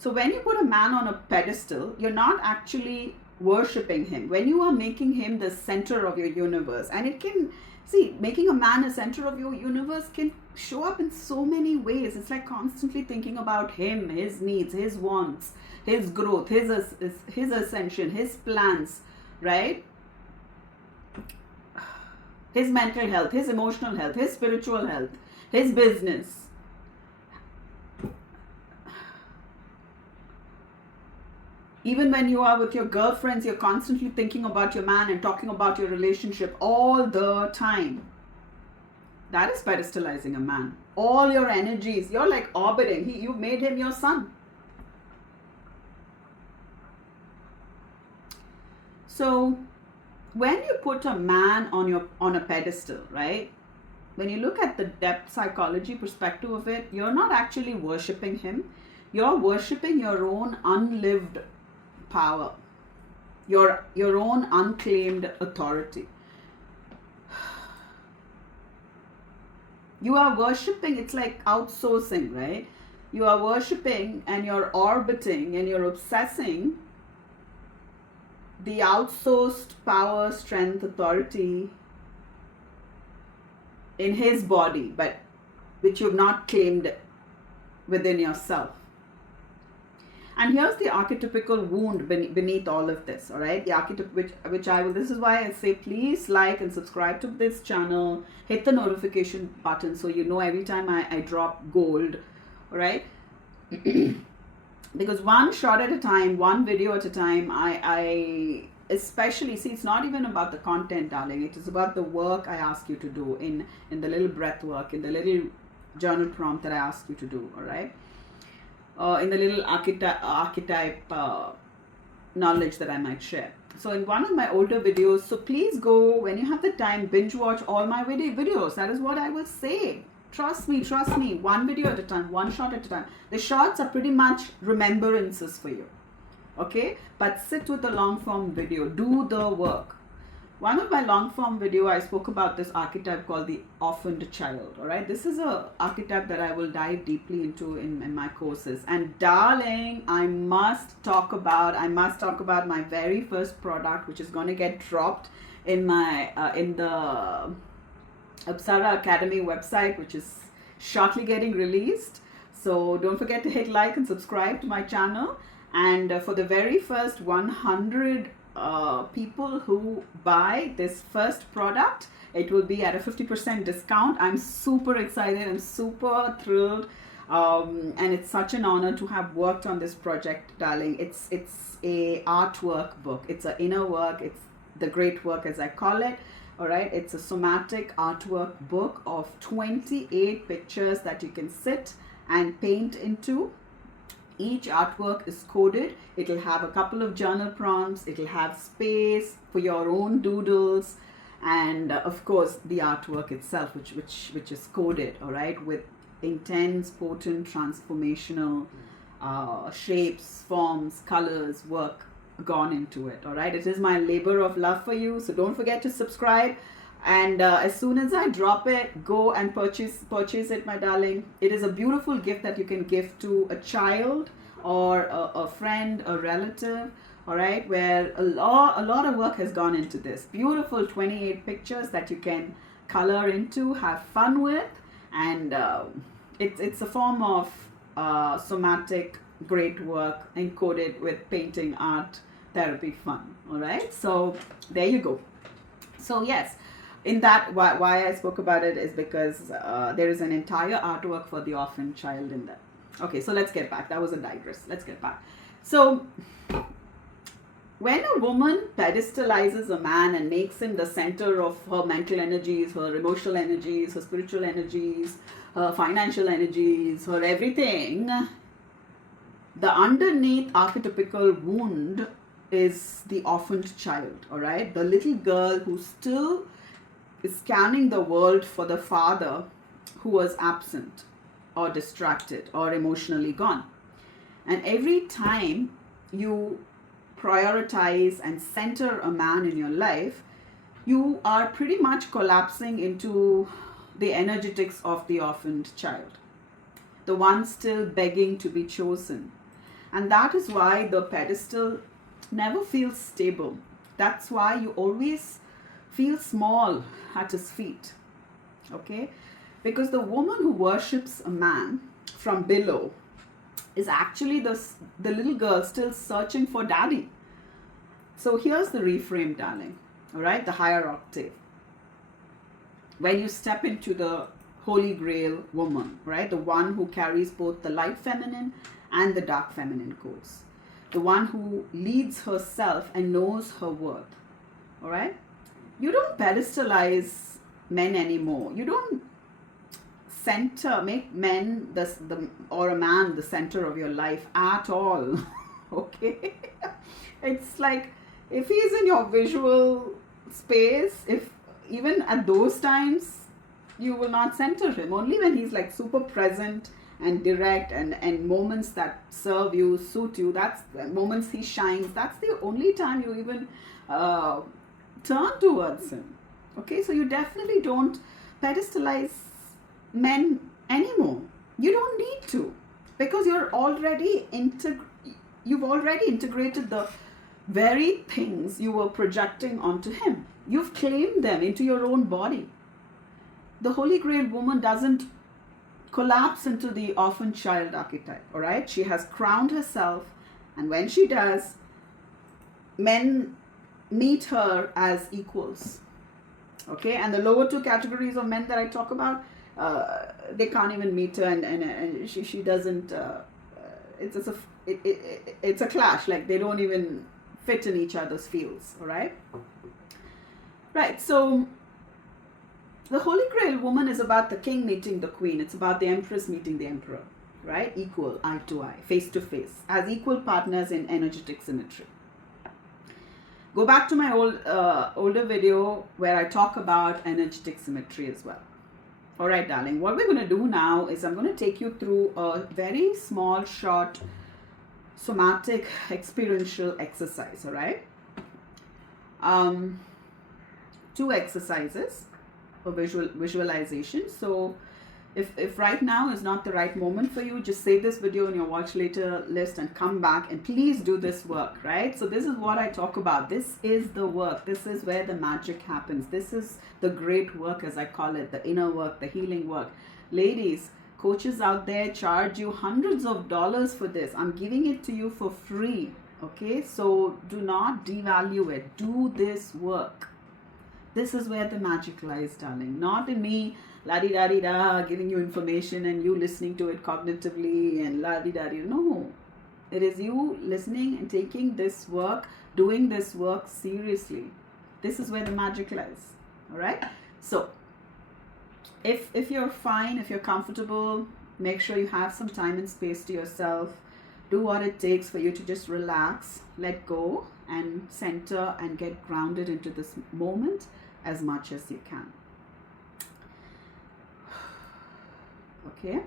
So when you put a man on a pedestal, you're not actually worshipping him. When you are making him the center of your universe, and it can, see, making a man a center of your universe can show up in so many ways. It's like constantly thinking about him, his needs, his wants, his growth, his ascension, his plans, right? His mental health, his emotional health, his spiritual health, his business. Even when you are with your girlfriends, you're constantly thinking about your man and talking about your relationship all the time. That is pedestalizing a man. All your energies, you're like orbiting. You made him your sun. So when you put a man on a pedestal, right? When you look at the depth psychology perspective of it, you're not actually worshipping him. You're worshipping your own unlived power, your own unclaimed authority. You are worshipping, it's like outsourcing, right? You are worshipping and you're orbiting and you're obsessing the outsourced power, strength, authority in his body, but which you've not claimed within yourself. And here's the archetypical wound beneath all of this, all right? The archetype, which I will, this is why I say, please like and subscribe to this channel, hit the notification button so you know every time I drop gold, all right? Because one shot at a time, one video at a time, I especially, see, it's not even about the content, darling. It is about the work I ask you to do in the little breath work, in the little journal prompt that I ask you to do, all right? In the little archetype knowledge that I might share. So in one of my older videos, so please go, when you have the time, binge watch all my videos. That is what I will say. Trust me, one video at a time, one shot at a time. The shots are pretty much remembrances for you, okay? But sit with the long form video, do the work. One of my long form video, I spoke about this archetype called the orphaned child, all right? This is a archetype that I will dive deeply into in my courses. And darling, I must talk about my very first product, which is going to get dropped in my, in the Apsara Academy website, which is shortly getting released. So don't forget to hit like and subscribe to my channel. And for the very first 100 people who buy this first product, it will be at a 50% discount. I'm super excited. I'm super thrilled. And it's such an honor to have worked on this project, darling. It's a artwork book. It's an inner work. It's the great work, as I call it. All right. It's a somatic artwork book of 28 pictures that you can sit and paint into. Each artwork is coded. It'll have a couple of journal prompts. It'll have space for your own doodles, and of course the artwork itself, which is coded, all right, with intense, potent, transformational shapes, forms, colors, work gone into it. All right, it is my labor of love for you. So don't forget to subscribe. And as soon as I drop it, go and purchase it, my darling. It is a beautiful gift that you can give to a child or a friend, a relative, all right, where a lot of work has gone into this. Beautiful 28 pictures that you can color into, have fun with, and it's a form of somatic great work encoded with painting, art, therapy, fun, all right? So there you go. So yes, in that, why I spoke about it is because there is an entire artwork for the orphan child in there. Okay, so let's get back. That was a digress. Let's get back. So when a woman pedestalizes a man and makes him the center of her mental energies, her emotional energies, her spiritual energies, her financial energies, her everything, the underneath archetypical wound is the orphaned child, all right? The little girl who still is scanning the world for the father who was absent or distracted or emotionally gone. And every time you prioritize and center a man in your life, you are pretty much collapsing into the energetics of the orphaned child, the one still begging to be chosen. And that is why the pedestal never feels stable. That's why you always feel small at his feet, okay? Because the woman who worships a man from below is actually the little girl still searching for daddy. So here's the reframe, darling, all right? The higher octave. When you step into the Holy Grail Woman, right? The one who carries both the light feminine and the dark feminine codes. The one who leads herself and knows her worth, all right? You don't pedestalize men anymore. You don't make men or a man the center of your life at all, okay? It's like, if he's in your visual space, if even at those times, you will not center him. Only when he's like super present and direct and moments that serve you, suit you, that's the moments he shines. That's the only time you even turn towards him. Okay, so you definitely don't pedestalize men anymore. You don't need to, because you've already integrated the very things you were projecting onto him. You've claimed them into your own body. The Holy Grail Woman doesn't collapse into the orphan child archetype, all right? She has crowned herself And when she does, men meet her as equals. Okay, and the lower two categories of men that I talk about, they can't even meet her, and she doesn't. It's a clash. Like, they don't even fit in each other's fields. All right. Right. So the Holy Grail Woman is about the king meeting the queen. It's about the empress meeting the emperor. Right? Equal, eye to eye, face to face, as equal partners in energetic symmetry. Go back to my older video where I talk about energetic symmetry as well. All right, darling. What we're going to do now is I'm going to take you through a very small, short, somatic, experiential exercise. All right. 2 exercises for visualization. So if right now is not the right moment for you, just save this video in your watch later list and come back and please do this work, right? So this is what I talk about. This is the work. This is where the magic happens. This is the great work, as I call it, the inner work, the healing work. Ladies, coaches out there charge you hundreds of dollars for this. I'm giving it to you for free, okay? So do not devalue it. Do this work. This is where the magic lies, darling. Not in me la-di-da-di-da, giving you information and you listening to it cognitively and la-di-da-di. No. It is you listening and taking this work, doing this work seriously. This is where the magic lies. All right? So, if you're fine, if you're comfortable, make sure you have some time and space to yourself. Do what it takes for you to just relax, let go, and center and get grounded into this moment as much as you can. Okay,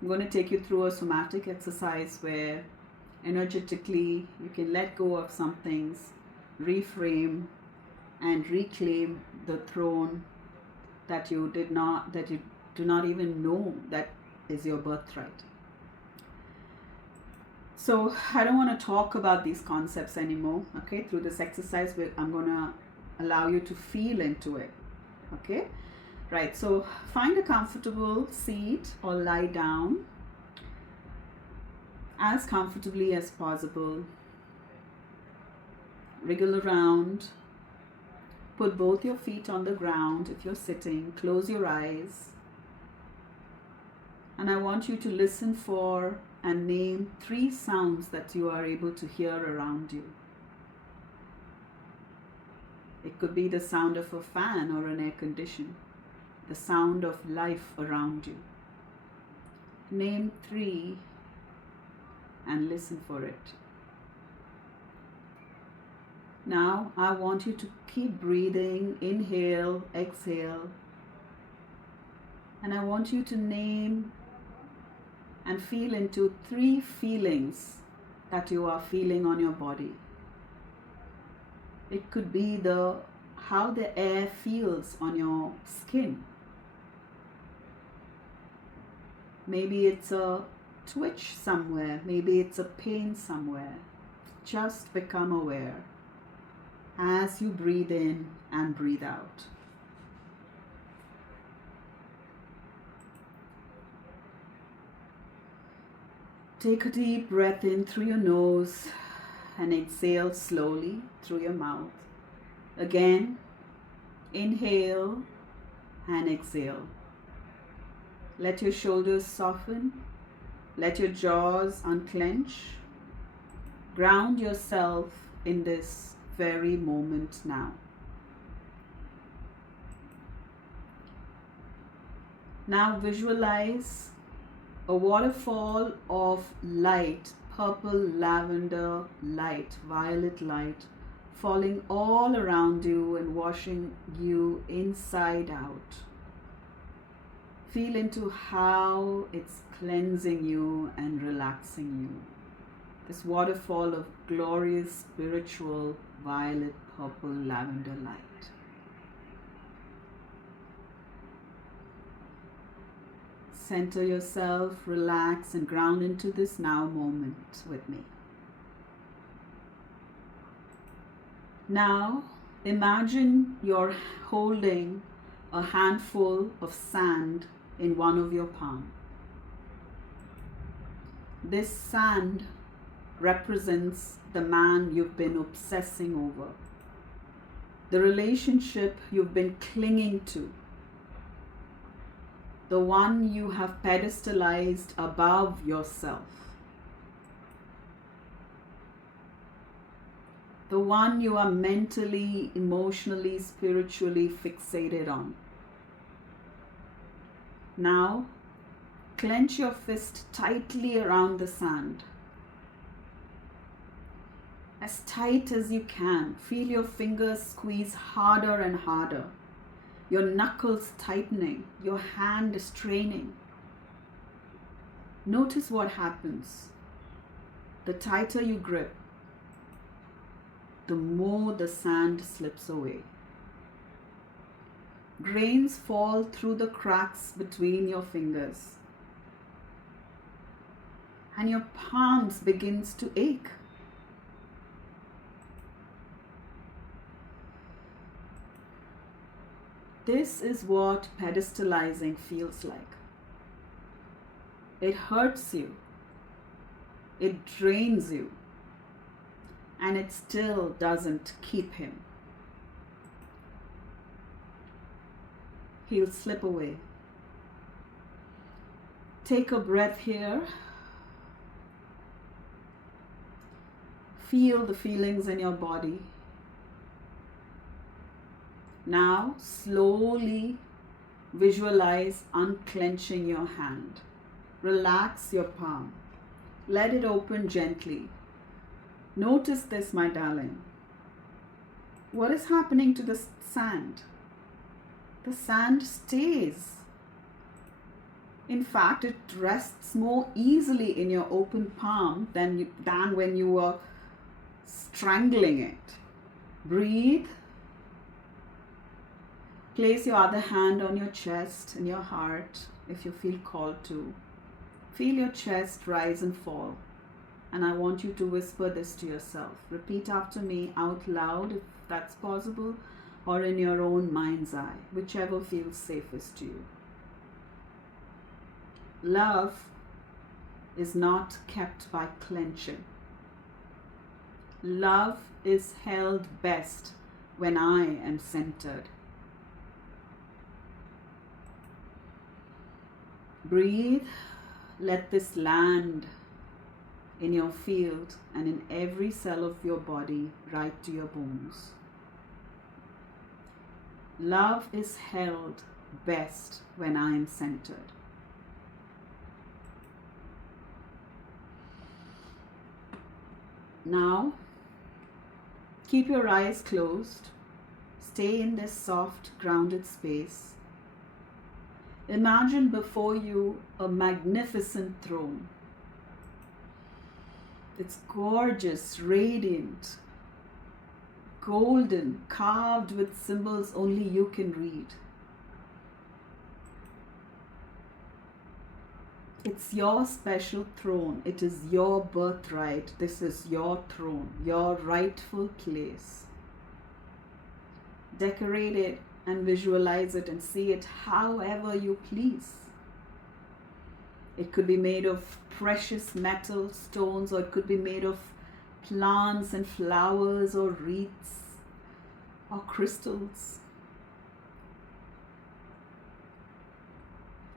I'm going to take you through a somatic exercise where energetically you can let go of some things, reframe and reclaim the throne that you do not even know that is your birthright. So I don't want to talk about these concepts anymore. Okay, through this exercise I'm going to allow you to feel into it. Okay. Right, so find a comfortable seat or lie down as comfortably as possible. Wriggle around. Put both your feet on the ground if you're sitting. Close your eyes. And I want you to listen for and name 3 sounds that you are able to hear around you. It could be the sound of a fan or an air conditioner. The sound of life around you. Name 3 and listen for it. Now I want you to keep breathing. Inhale, exhale. And I want you to name and feel into 3 feelings that you are feeling on your body. It could be how the air feels on your skin. Maybe it's a twitch somewhere. Maybe it's a pain somewhere. Just become aware as you breathe in and breathe out. Take a deep breath in through your nose and exhale slowly through your mouth. Again, inhale and exhale. Let your shoulders soften. Let your jaws unclench. Ground yourself in this very moment now. Now visualize a waterfall of light, purple, lavender light, violet light, falling all around you and washing you inside out. Feel into how it's cleansing you and relaxing you. This waterfall of glorious, spiritual, violet, purple, lavender light. Center yourself, relax, and ground into this now moment with me. Now, imagine you're holding a handful of sand in one of your palms. This sand represents the man you've been obsessing over, the relationship you've been clinging to, the one you have pedestalized above yourself, the one you are mentally, emotionally, spiritually fixated on. Now, clench your fist tightly around the sand. As tight as you can. Feel your fingers squeeze harder and harder. Your knuckles tightening. Your hand straining. Notice what happens. The tighter you grip, the more the sand slips away. Grains fall through the cracks between your fingers. And your palms begins to ache. This is what pedestalizing feels like. It hurts you. It drains you. And it still doesn't keep him. He'll slip away. Take a breath here. Feel the feelings in your body. Now, slowly visualize unclenching your hand. Relax your palm. Let it open gently. Notice this, my darling. What is happening to the sand? The sand stays. In fact, it rests more easily in your open palm than when you were strangling it. Breathe. Place your other hand on your chest and your heart if you feel called to. Feel your chest rise and fall. And I want you to whisper this to yourself. Repeat after me out loud if that's possible, or in your own mind's eye, whichever feels safest to you. Love is not kept by clenching. Love is held best when I am centered. Breathe. Let this land in your field and in every cell of your body, right to your bones. Love is held best when I am centered. Now, keep your eyes closed. Stay in this soft, grounded space. Imagine before you a magnificent throne. It's gorgeous, radiant, golden, carved with symbols only you can read. It's your special throne. It is your birthright. This is your throne, your rightful place. Decorate it and visualize it and see it however you please. It could be made of precious metal stones, or it could be made of plants and flowers, or wreaths, or crystals.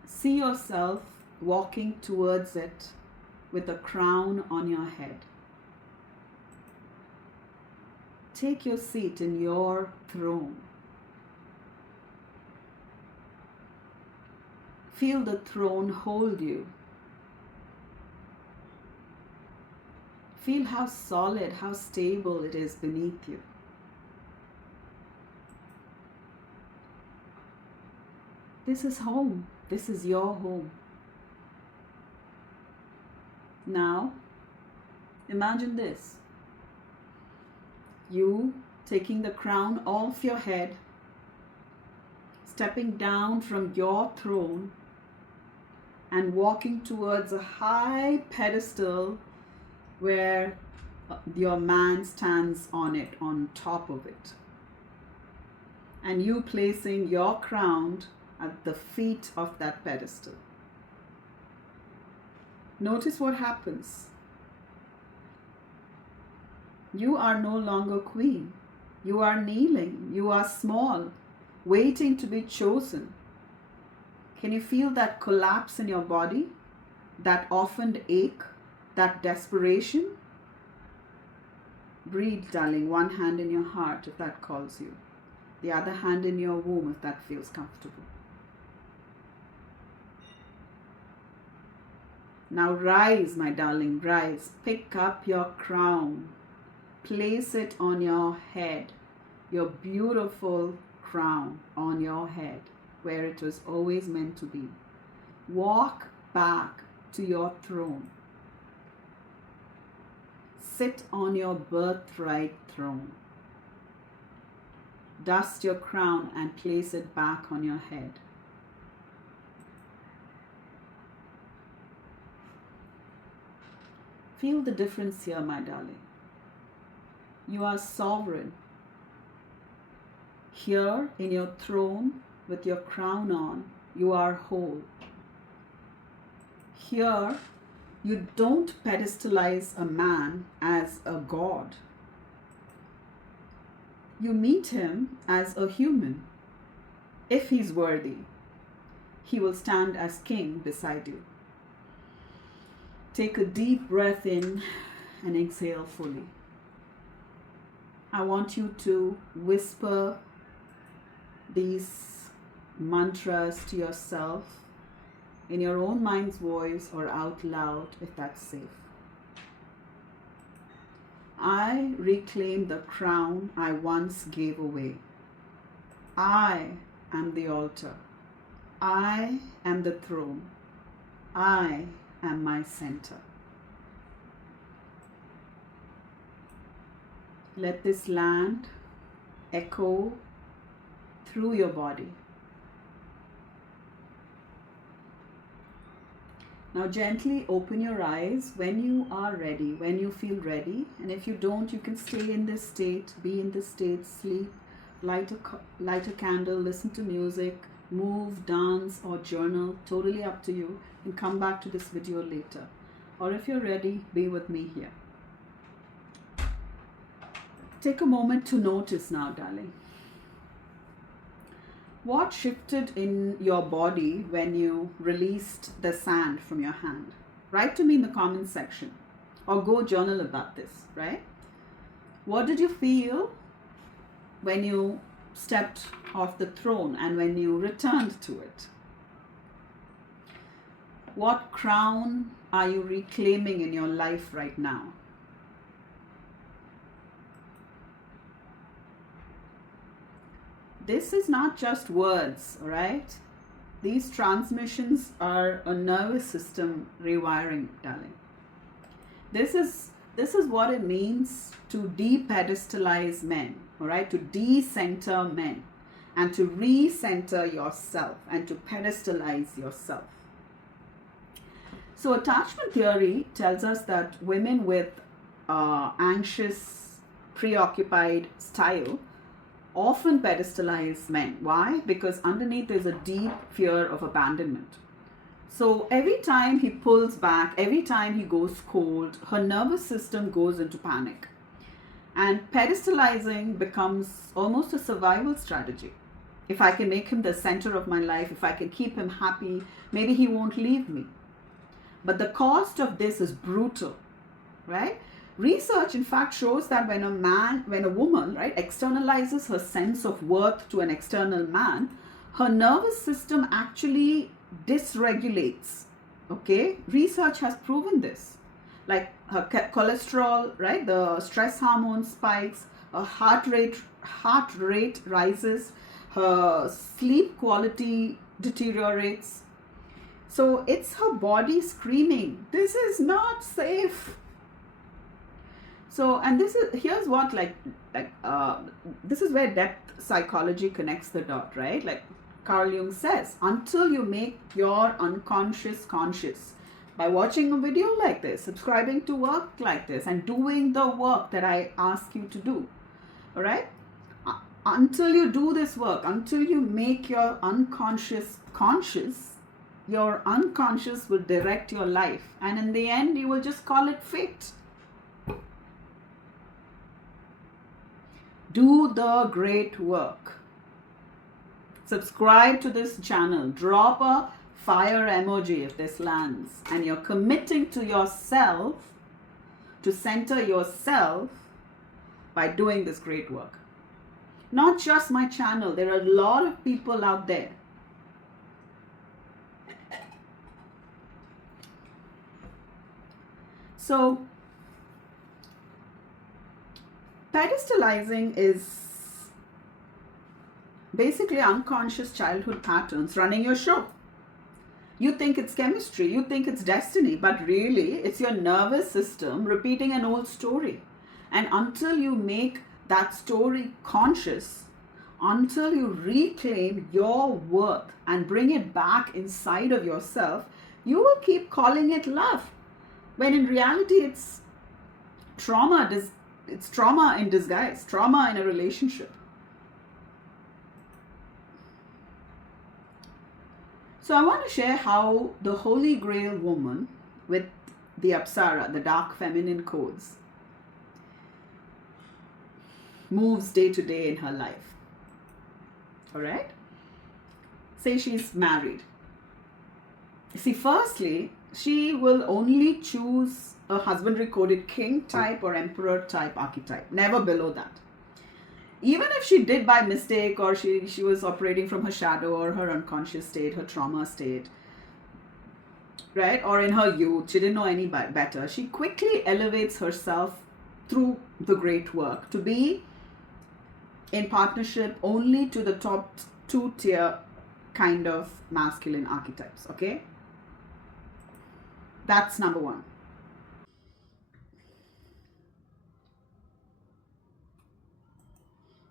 See yourself walking towards it with a crown on your head. Take your seat in your throne. Feel the throne hold you. Feel how solid, how stable it is beneath you. This is home. This is your home. Now, imagine this. You taking the crown off your head, stepping down from your throne, and walking towards a high pedestal where your man stands on it, on top of it. And you placing your crown at the feet of that pedestal. Notice what happens. You are no longer queen. You are kneeling. You are small, waiting to be chosen. Can you feel that collapse in your body? That orphaned ache? That desperation? Breathe, darling. One hand in your heart if that calls you. The other hand in your womb if that feels comfortable. Now rise, my darling, rise. Pick up your crown. Place it on your head. Your beautiful crown on your head, where it was always meant to be. Walk back to your throne. Sit on your birthright throne. Dust your crown and place it back on your head. Feel the difference here, my darling. You are sovereign. Here in your throne with your crown on, you are whole. Here, you don't pedestalize a man as a god. You meet him as a human. If he's worthy, he will stand as king beside you. Take a deep breath in and exhale fully. I want you to whisper these mantras to yourself in your own mind's voice or out loud if that's safe. I reclaim the crown I once gave away. I am the altar. I am the throne. I am my center. Let this land echo through your body. Now gently open your eyes when you are ready, when you feel ready. And if you don't, you can stay in this state, be in this state, sleep, light a candle, listen to music, move, dance, or journal, totally up to you, and come back to this video later. Or if you're ready, be with me here. Take a moment to notice now, darling. What shifted in your body when you released the sand from your hand? Write to me in the comments section or go journal about this, right? What did you feel when you stepped off the throne and when you returned to it? What crown are you reclaiming in your life right now? This is not just words, all right? These transmissions are a nervous system rewiring, darling. This is what it means to de-pedestalize men, all right? To de-center men and to re-center yourself and to pedestalize yourself. So attachment theory tells us that women with anxious, preoccupied style often pedestalize men. Why? Because underneath there's a deep fear of abandonment. So every time he pulls back, every time he goes cold, her nervous system goes into panic. And pedestalizing becomes almost a survival strategy. If I can make him the center of my life, if I can keep him happy, maybe he won't leave me. But the cost of this is brutal, right? Research, in fact, shows that when a woman, right, externalizes her sense of worth to an external man, her nervous system actually dysregulates. Okay, research has proven this. Like her cholesterol, right, the stress hormone spikes, her heart rate rises, her sleep quality deteriorates. So it's her body screaming, "This is not safe." So, and here's what this is where depth psychology connects the dot, right? Like Carl Jung says, until you make your unconscious conscious by watching a video like this, subscribing to work like this, and doing the work that I ask you to do, all right? Until you do this work, until you make your unconscious conscious, your unconscious will direct your life. And in the end, you will just call it fate. Do the great work. Subscribe to this channel. Drop a fire emoji if this lands. And you're committing to yourself, to center yourself by doing this great work. Not just my channel. There are a lot of people out there. So, pedestalizing is basically unconscious childhood patterns running your show. You think it's chemistry, you think it's destiny, but really it's your nervous system repeating an old story. And until you make that story conscious, until you reclaim your worth and bring it back inside of yourself, you will keep calling it love. When in reality it's trauma. It's trauma in disguise, trauma in a relationship. So I want to share how the Holy Grail Woman with the Apsara, the dark feminine codes, moves day to day in her life. All right? Say she's married. See, firstly, she will only choose a husbandry coded king type or emperor type archetype, never below that. Even if she did by mistake, or she was operating from her shadow or her unconscious state, her trauma state, right? Or in her youth, she didn't know any better. She quickly elevates herself through the great work to be in partnership only to the top 2-tier kind of masculine archetypes, okay? That's number one.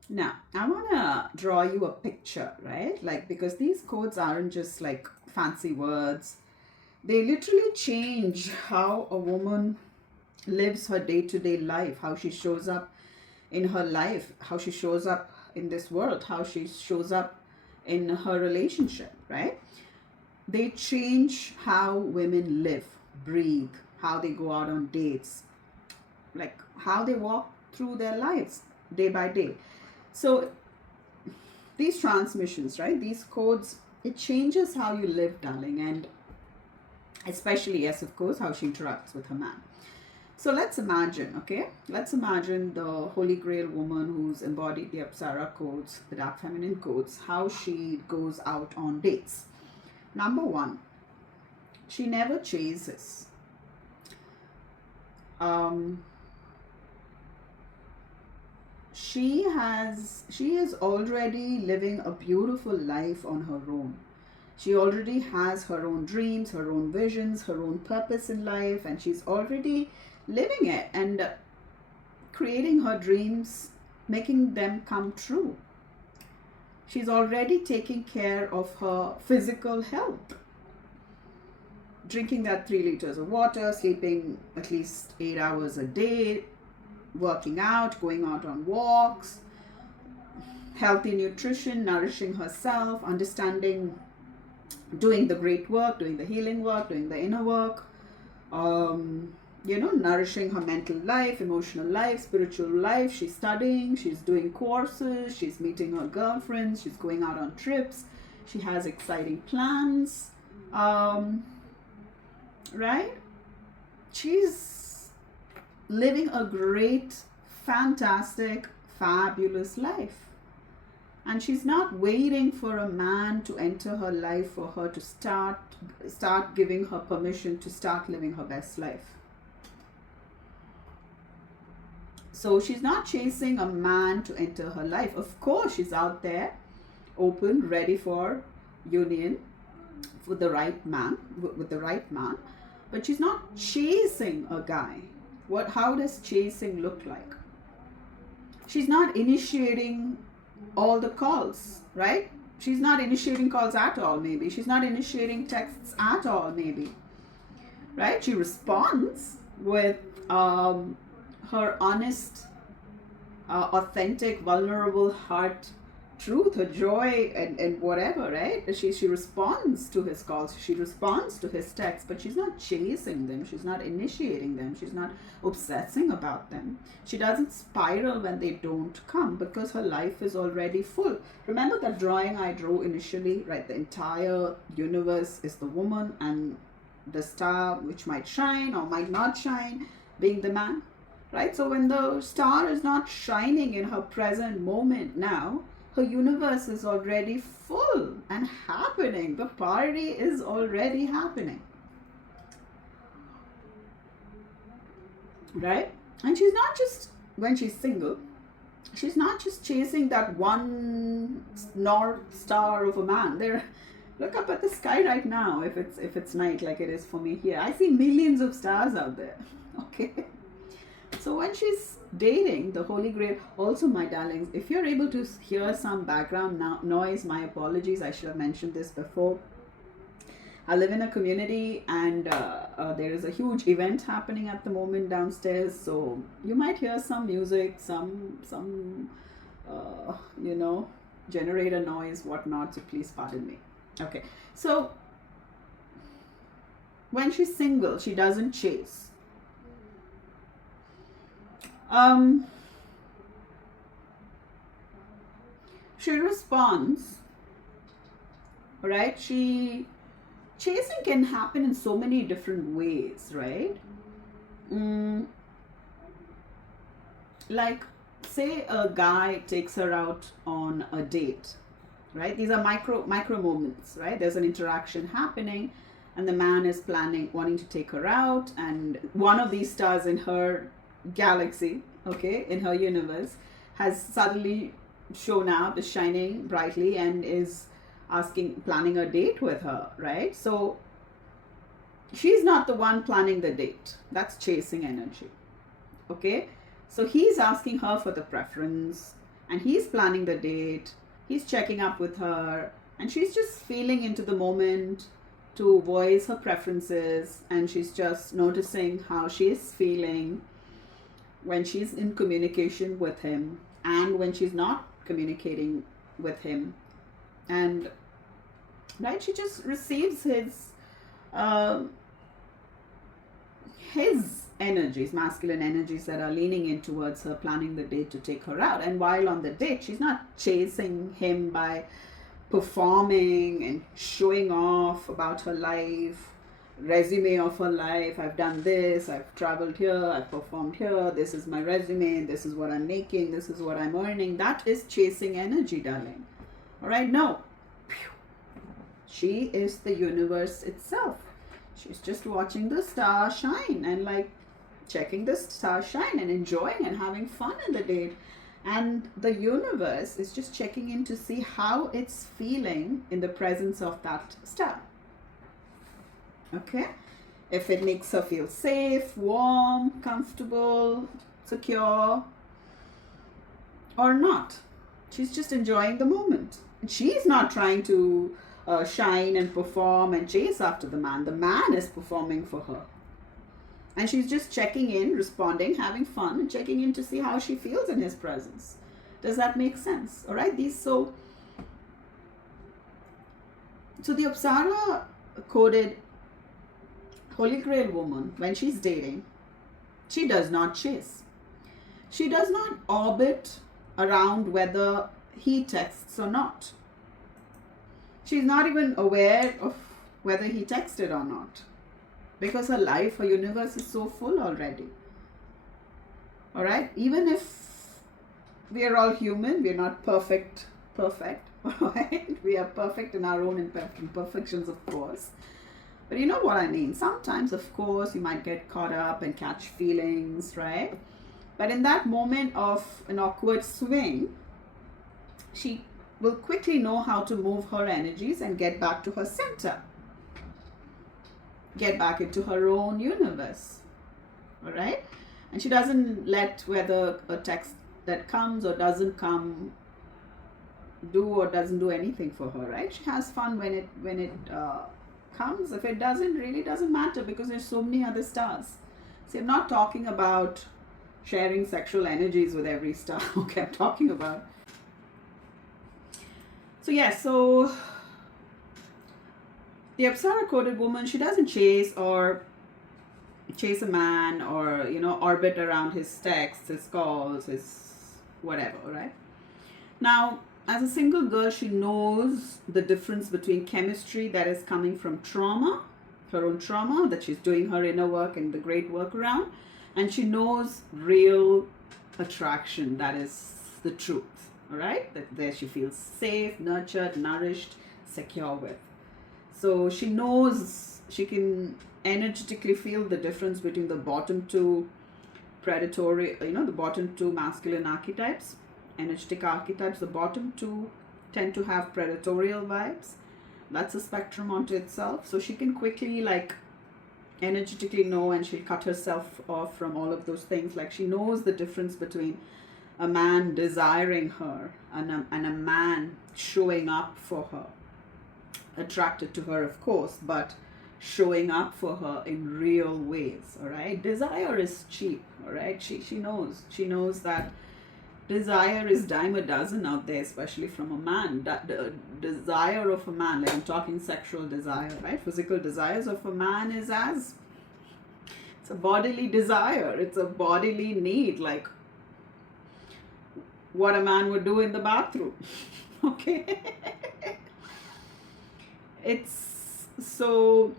Now, I want to draw you a picture, right? Like, because these codes aren't just like fancy words. They literally change how a woman lives her day-to-day life, how she shows up in her life, how she shows up in this world, how she shows up in her relationship, right? They change how women live, breathe, how they go out on dates, like how they walk through their lives day by day. So these transmissions, right, these codes, it changes how you live, darling, and especially, yes, of course, how she interacts with her man. So let's imagine, okay, let's imagine the Holy Grail woman who's embodied the Apsara codes, the dark feminine codes, how she goes out on dates. Number one, she never chases. She is already living a beautiful life on her own. She already has her own dreams, her own visions, her own purpose in life, and she's already living it and creating her dreams, making them come true. She's already taking care of her physical health, drinking that 3 liters of water, sleeping at least 8 hours a day, working out, going out on walks, healthy nutrition, nourishing herself, understanding, doing the great work, doing the healing work, doing the inner work, nourishing her mental life, emotional life, spiritual life. She's studying, she's doing courses, she's meeting her girlfriends, she's going out on trips, she has exciting plans, right? She's living a great, fantastic, fabulous life. And she's not waiting for a man to enter her life for her to start giving her permission to start living her best life. So she's not chasing a man to enter her life. Of course, she's out there, open, ready for union with the right man, but she's not chasing a guy. How does chasing look like? She's not initiating all the calls, right? She's not initiating calls at all, maybe. She's not initiating texts at all, maybe. Right? She responds with her honest, authentic, vulnerable heart truth, her joy, and whatever, right? She responds to his calls, she responds to his texts, but she's not chasing them, she's not initiating them, she's not obsessing about them. She doesn't spiral when they don't come, because her life is already full. Remember that drawing I drew initially, right? The entire universe is the woman, and the star, which might shine or might not shine, being the man, right? So when the star is not shining in her present moment now, her universe is already full and happening. The party is already happening, right? And she's not just, when she's single, she's not just chasing that one North Star of a man. There, look up at the sky right now. If it's night like it is for me here, I see millions of stars out there. Okay. So when she's dating the Holy Grail, also, my darlings, if you're able to hear some background noise, my apologies, I should have mentioned this before. I live in a community, and there is a huge event happening at the moment downstairs, so you might hear some music, some generator noise, whatnot, so please pardon me. Okay, so when she's single, she doesn't chase. She responds, right? Chasing can happen in so many different ways, right? Like, say a guy takes her out on a date, right? These are micro moments, right? There's an interaction happening, and the man is wanting to take her out, and one of these stars in her galaxy, okay, in her universe, has suddenly shown up, is shining brightly, and is planning a date with her, right? So she's not the one planning the date. That's chasing energy. Okay, so he's asking her for the preference, and he's planning the date, he's checking up with her, and she's just feeling into the moment to voice her preferences, and she's just noticing how she's feeling when she's in communication with him and when she's not communicating with him. And right, she just receives his energies, masculine energies that are leaning in towards her, planning the date to take her out. And while on the date, she's not chasing him by performing and showing off about her life, resume of her life. I've done this, I've traveled here, I've performed here, this is my resume, this is what I'm making, this is what I'm earning. That is chasing energy, darling. All right, no. She is the universe itself. She's just watching the star shine, and like checking the star shine and enjoying and having fun in the date. And the universe is just checking in to see how it's feeling in the presence of that star. Okay, if it makes her feel safe, warm, comfortable, secure, or not. She's just enjoying the moment. She's not trying to shine and perform and chase after the man. The man is performing for her. And she's just checking in, responding, having fun, and checking in to see how she feels in his presence. Does that make sense? All right, so the Apsara coded Holy Grail Woman, when she's dating, she does not chase. She does not orbit around whether he texts or not. She's not even aware of whether he texted or not, because her life, her universe is so full already. All right, even if we are all human, we are not perfect, all right? We are perfect in our own imperfections, of course. But you know what I mean. Sometimes, of course, you might get caught up and catch feelings, right? But in that moment of an awkward swing, she will quickly know how to move her energies and get back to her center. Get back into her own universe. All right? And she doesn't let whether a text that comes or doesn't come do or doesn't do anything for her, right? She has fun when it comes. If it doesn't, really doesn't matter, because there's so many other stars. See, I'm not talking about sharing sexual energies with every star. Okay, I'm talking about So yes, so the Apsara coded woman, she doesn't chase a man, or orbit around his texts, his calls, his whatever, right? Now, as a single girl, she knows the difference between chemistry that is coming from trauma, her own trauma, that she's doing her inner work and the great work around, and she knows real attraction, that is the truth, all right? That there she feels safe, nurtured, nourished, secure with. So she knows, she can energetically feel the difference between the bottom two predatory, the bottom two masculine archetypes, energetic archetypes. The bottom two tend to have predatorial vibes. That's a spectrum onto itself. So she can quickly energetically know, and she'll cut herself off from all of those things. Like, she knows the difference between a man desiring her and a man showing up for her, attracted to her, of course, but showing up for her in real ways. All right, desire is cheap. All right, she knows that desire is dime a dozen out there, especially from a man. That the desire of a man, like I'm talking sexual desire, right? Physical desires of a man it's a bodily desire, it's a bodily need, like what a man would do in the bathroom. Okay. It's so,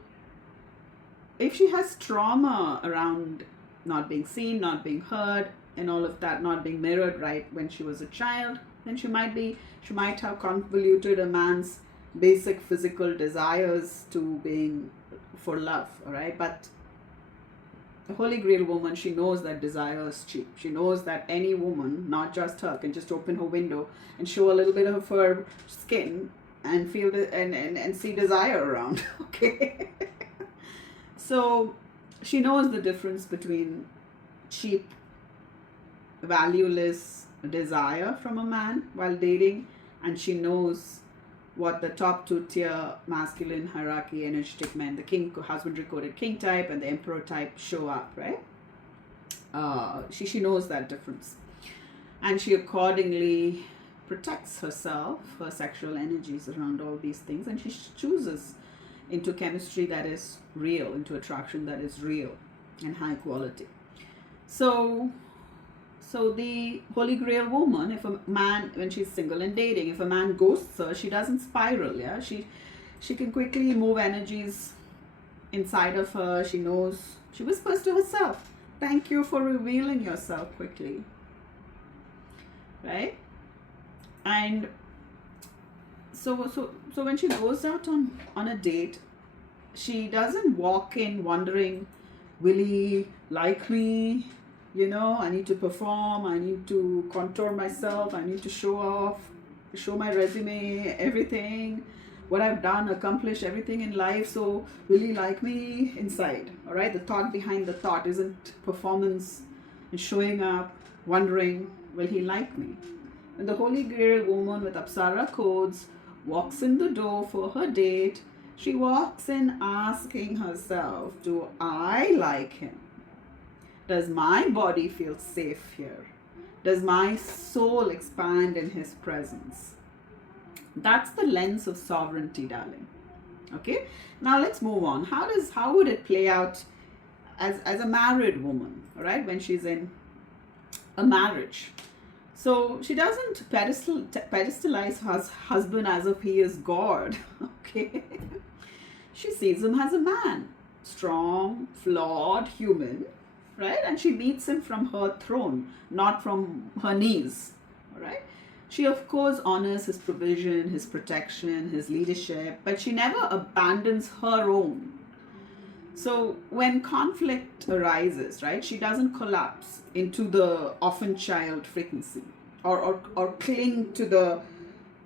if she has trauma around not being seen, not being heard, and all of that, not being mirrored right when she was a child, then she might have convoluted a man's basic physical desires to being for love. All right, but the Holy Grail woman, she knows that desire is cheap. She knows that any woman, not just her, can just open her window and show a little bit of her skin and feel and see desire around. Okay. So she knows the difference between cheap, valueless desire from a man while dating, and she knows what the top two tier masculine hierarchy energetic men, the king, husbandry coded king type and the emperor type, show up, right? She knows that difference, and she accordingly protects herself, her sexual energies around all these things, and she chooses into chemistry that is real, into attraction that is real and high quality. So the Holy Grail woman, if a man, when she's single and dating, if a man ghosts her, she doesn't spiral. Yeah, she can quickly move energies inside of her. She knows, she whispers to herself, "Thank you for revealing yourself quickly." Right? And so when she goes out on a date, she doesn't walk in wondering, will he like me? I need to perform, I need to contour myself, I need to show off, show my resume, everything, what I've done, accomplish everything in life. So will he like me inside? All right, the thought behind the thought isn't performance and showing up, wondering, will he like me? And the Holy Grail woman with Apsara codes walks in the door for her date. She walks in asking herself, do I like him? Does my body feel safe here? Does my soul expand in his presence? That's the lens of sovereignty, darling. Okay, now let's move on. How would it play out as a married woman, all right, when she's in a marriage? So she doesn't pedestalize her husband as if he is God. Okay, she sees him as a man, strong, flawed, human, right? And she meets him from her throne, not from her knees, all right? She, of course, honors his provision, his protection, his leadership, but she never abandons her own. So when conflict arises, right, she doesn't collapse into the orphan child frequency or cling to the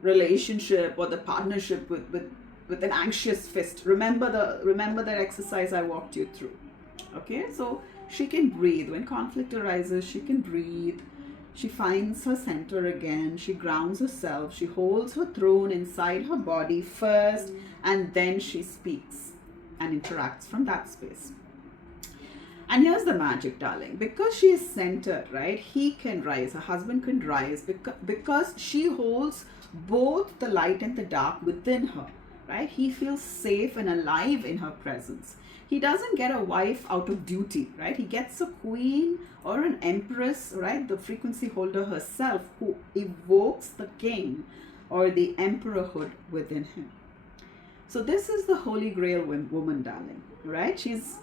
relationship or the partnership with an anxious fist. Remember that exercise I walked you through. Okay, so she can breathe. When conflict arises, she can breathe. She finds her center again. She grounds herself. She holds her throne inside her body first, and then she speaks and interacts from that space. And here's the magic, darling. Because she is centered, right, he can rise. Her husband can rise because she holds both the light and the dark within her, right? He feels safe and alive in her presence. He doesn't get a wife out of duty, right? He gets a queen or an empress, right? The frequency holder herself, who evokes the king or the emperorhood within him. So this is the Holy Grail woman, darling, right? She's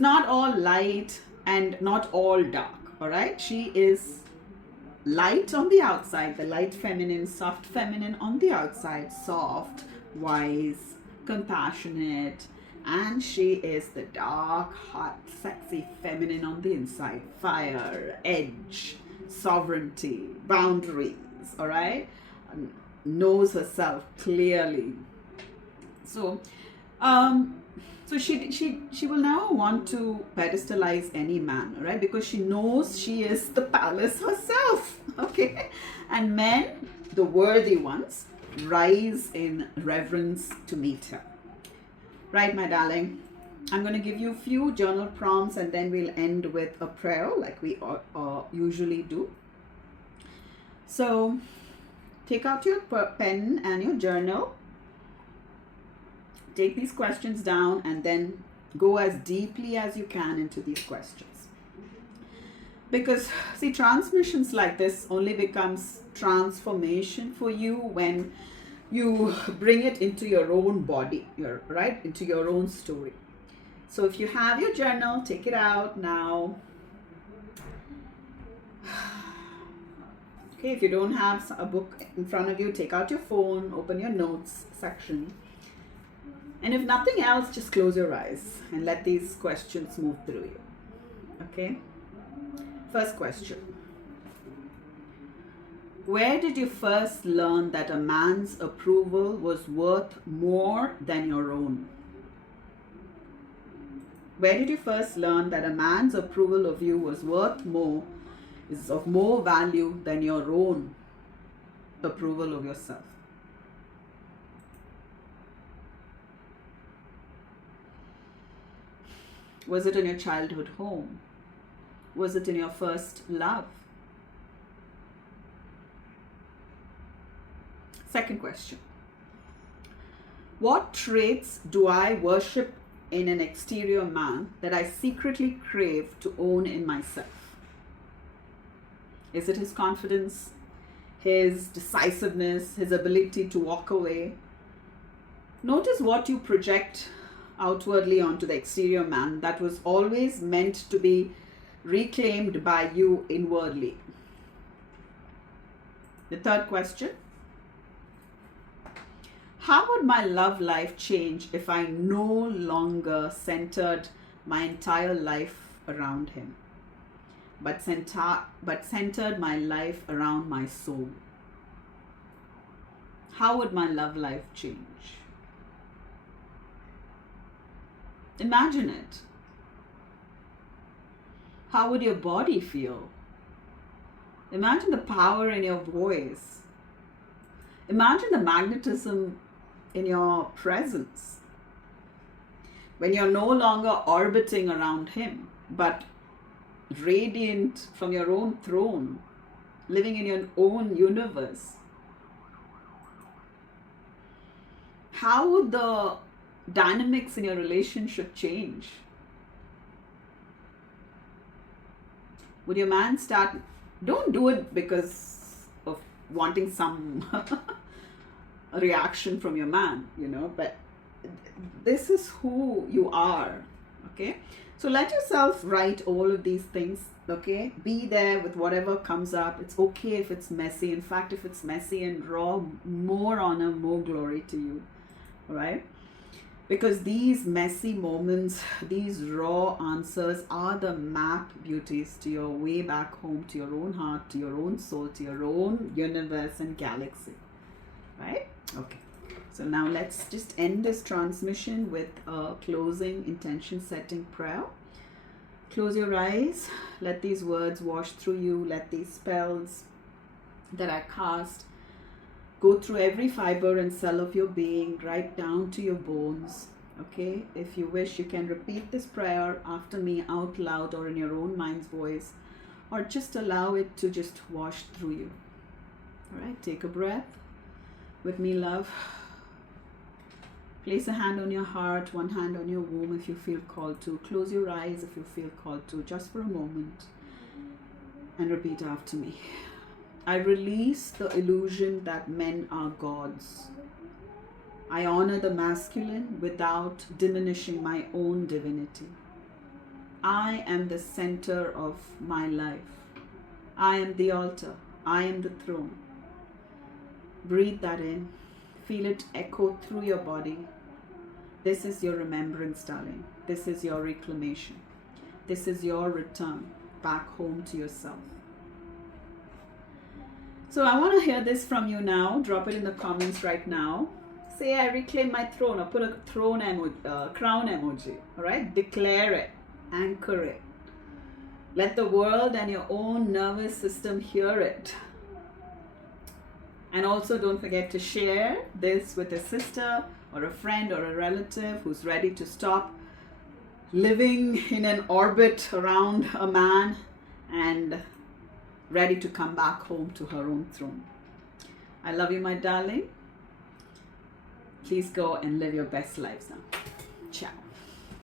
not all light and not all dark, all right? She is light on the outside, the light feminine, soft feminine on the outside, soft, wise, compassionate, and she is the dark, hot, sexy feminine on the inside, fire, edge, sovereignty, boundaries, all right? Knows herself clearly. So she will now want to pedestalize any man, right? Because she knows she is the palace herself, okay? And men, the worthy ones, rise in reverence to meet her. Right, my darling? I'm going to give you a few journal prompts and then we'll end with a prayer like we usually do. So take out your pen and your journal. Take these questions down and then go as deeply as you can into these questions. Because, see, transmissions like this only becomes transformation for you when you bring it into your own body, right? Into your own story. So if you have your journal, take it out now. Okay, if you don't have a book in front of you, take out your phone, open your notes section. And if nothing else, just close your eyes and let these questions move through you. Okay? First question. Where did you first learn that a man's approval was worth more than your own? Where did you first learn that a man's approval of you was worth more, is of more value than your own approval of yourself? Was it in your childhood home? Was it in your first love? Second question. What traits do I worship in an exterior man that I secretly crave to own in myself? Is it his confidence, his decisiveness, his ability to walk away? Notice what you project outwardly onto the exterior man that was always meant to be reclaimed by you inwardly. The third question. How would my love life change if I no longer centered my entire life around him, but centered my life around my soul? How would my love life change? Imagine it. How would your body feel? Imagine the power in your voice. Imagine the magnetism in your presence. When you're no longer orbiting around him, but radiant from your own throne, living in your own universe. How would the dynamics in your relationship change? Would your man start? Don't do it because of wanting some reaction from your man, but this is who you are, okay? So let yourself write all of these things, okay? Be there with whatever comes up. It's okay if it's messy. In fact, if it's messy and raw, more honor, more glory to you, all right? Because these messy moments, these raw answers are the map beauties to your way back home, to your own heart, to your own soul, to your own universe and galaxy, right? Okay, so now let's just end this transmission with a closing intention setting prayer. Close your eyes, let these words wash through you, let these spells that I cast go through every fiber and cell of your being, right down to your bones. Okay, if you wish, you can repeat this prayer after me out loud or in your own mind's voice, or just allow it to just wash through you. All right, take a breath. with me, love. Place a hand on your heart, one hand on your womb if you feel called to. Close your eyes if you feel called to, just for a moment. And repeat after me. I release the illusion that men are gods. I honor the masculine without diminishing my own divinity. I am the center of my life. I am the altar. I am the throne. Breathe that in. Feel it echo through your body. This is your remembrance, darling. This is your reclamation. This is your return back home to yourself. So I want to hear this from you now. Drop it in the comments right now. Say, I reclaim my throne, or put a throne emoji, crown emoji. All right? Declare it. Anchor it. Let the world and your own nervous system hear it. And also don't forget to share this with a sister or a friend or a relative who's ready to stop living in an orbit around a man and ready to come back home to her own throne. I love you, my darling. Please go and live your best lives now. Ciao.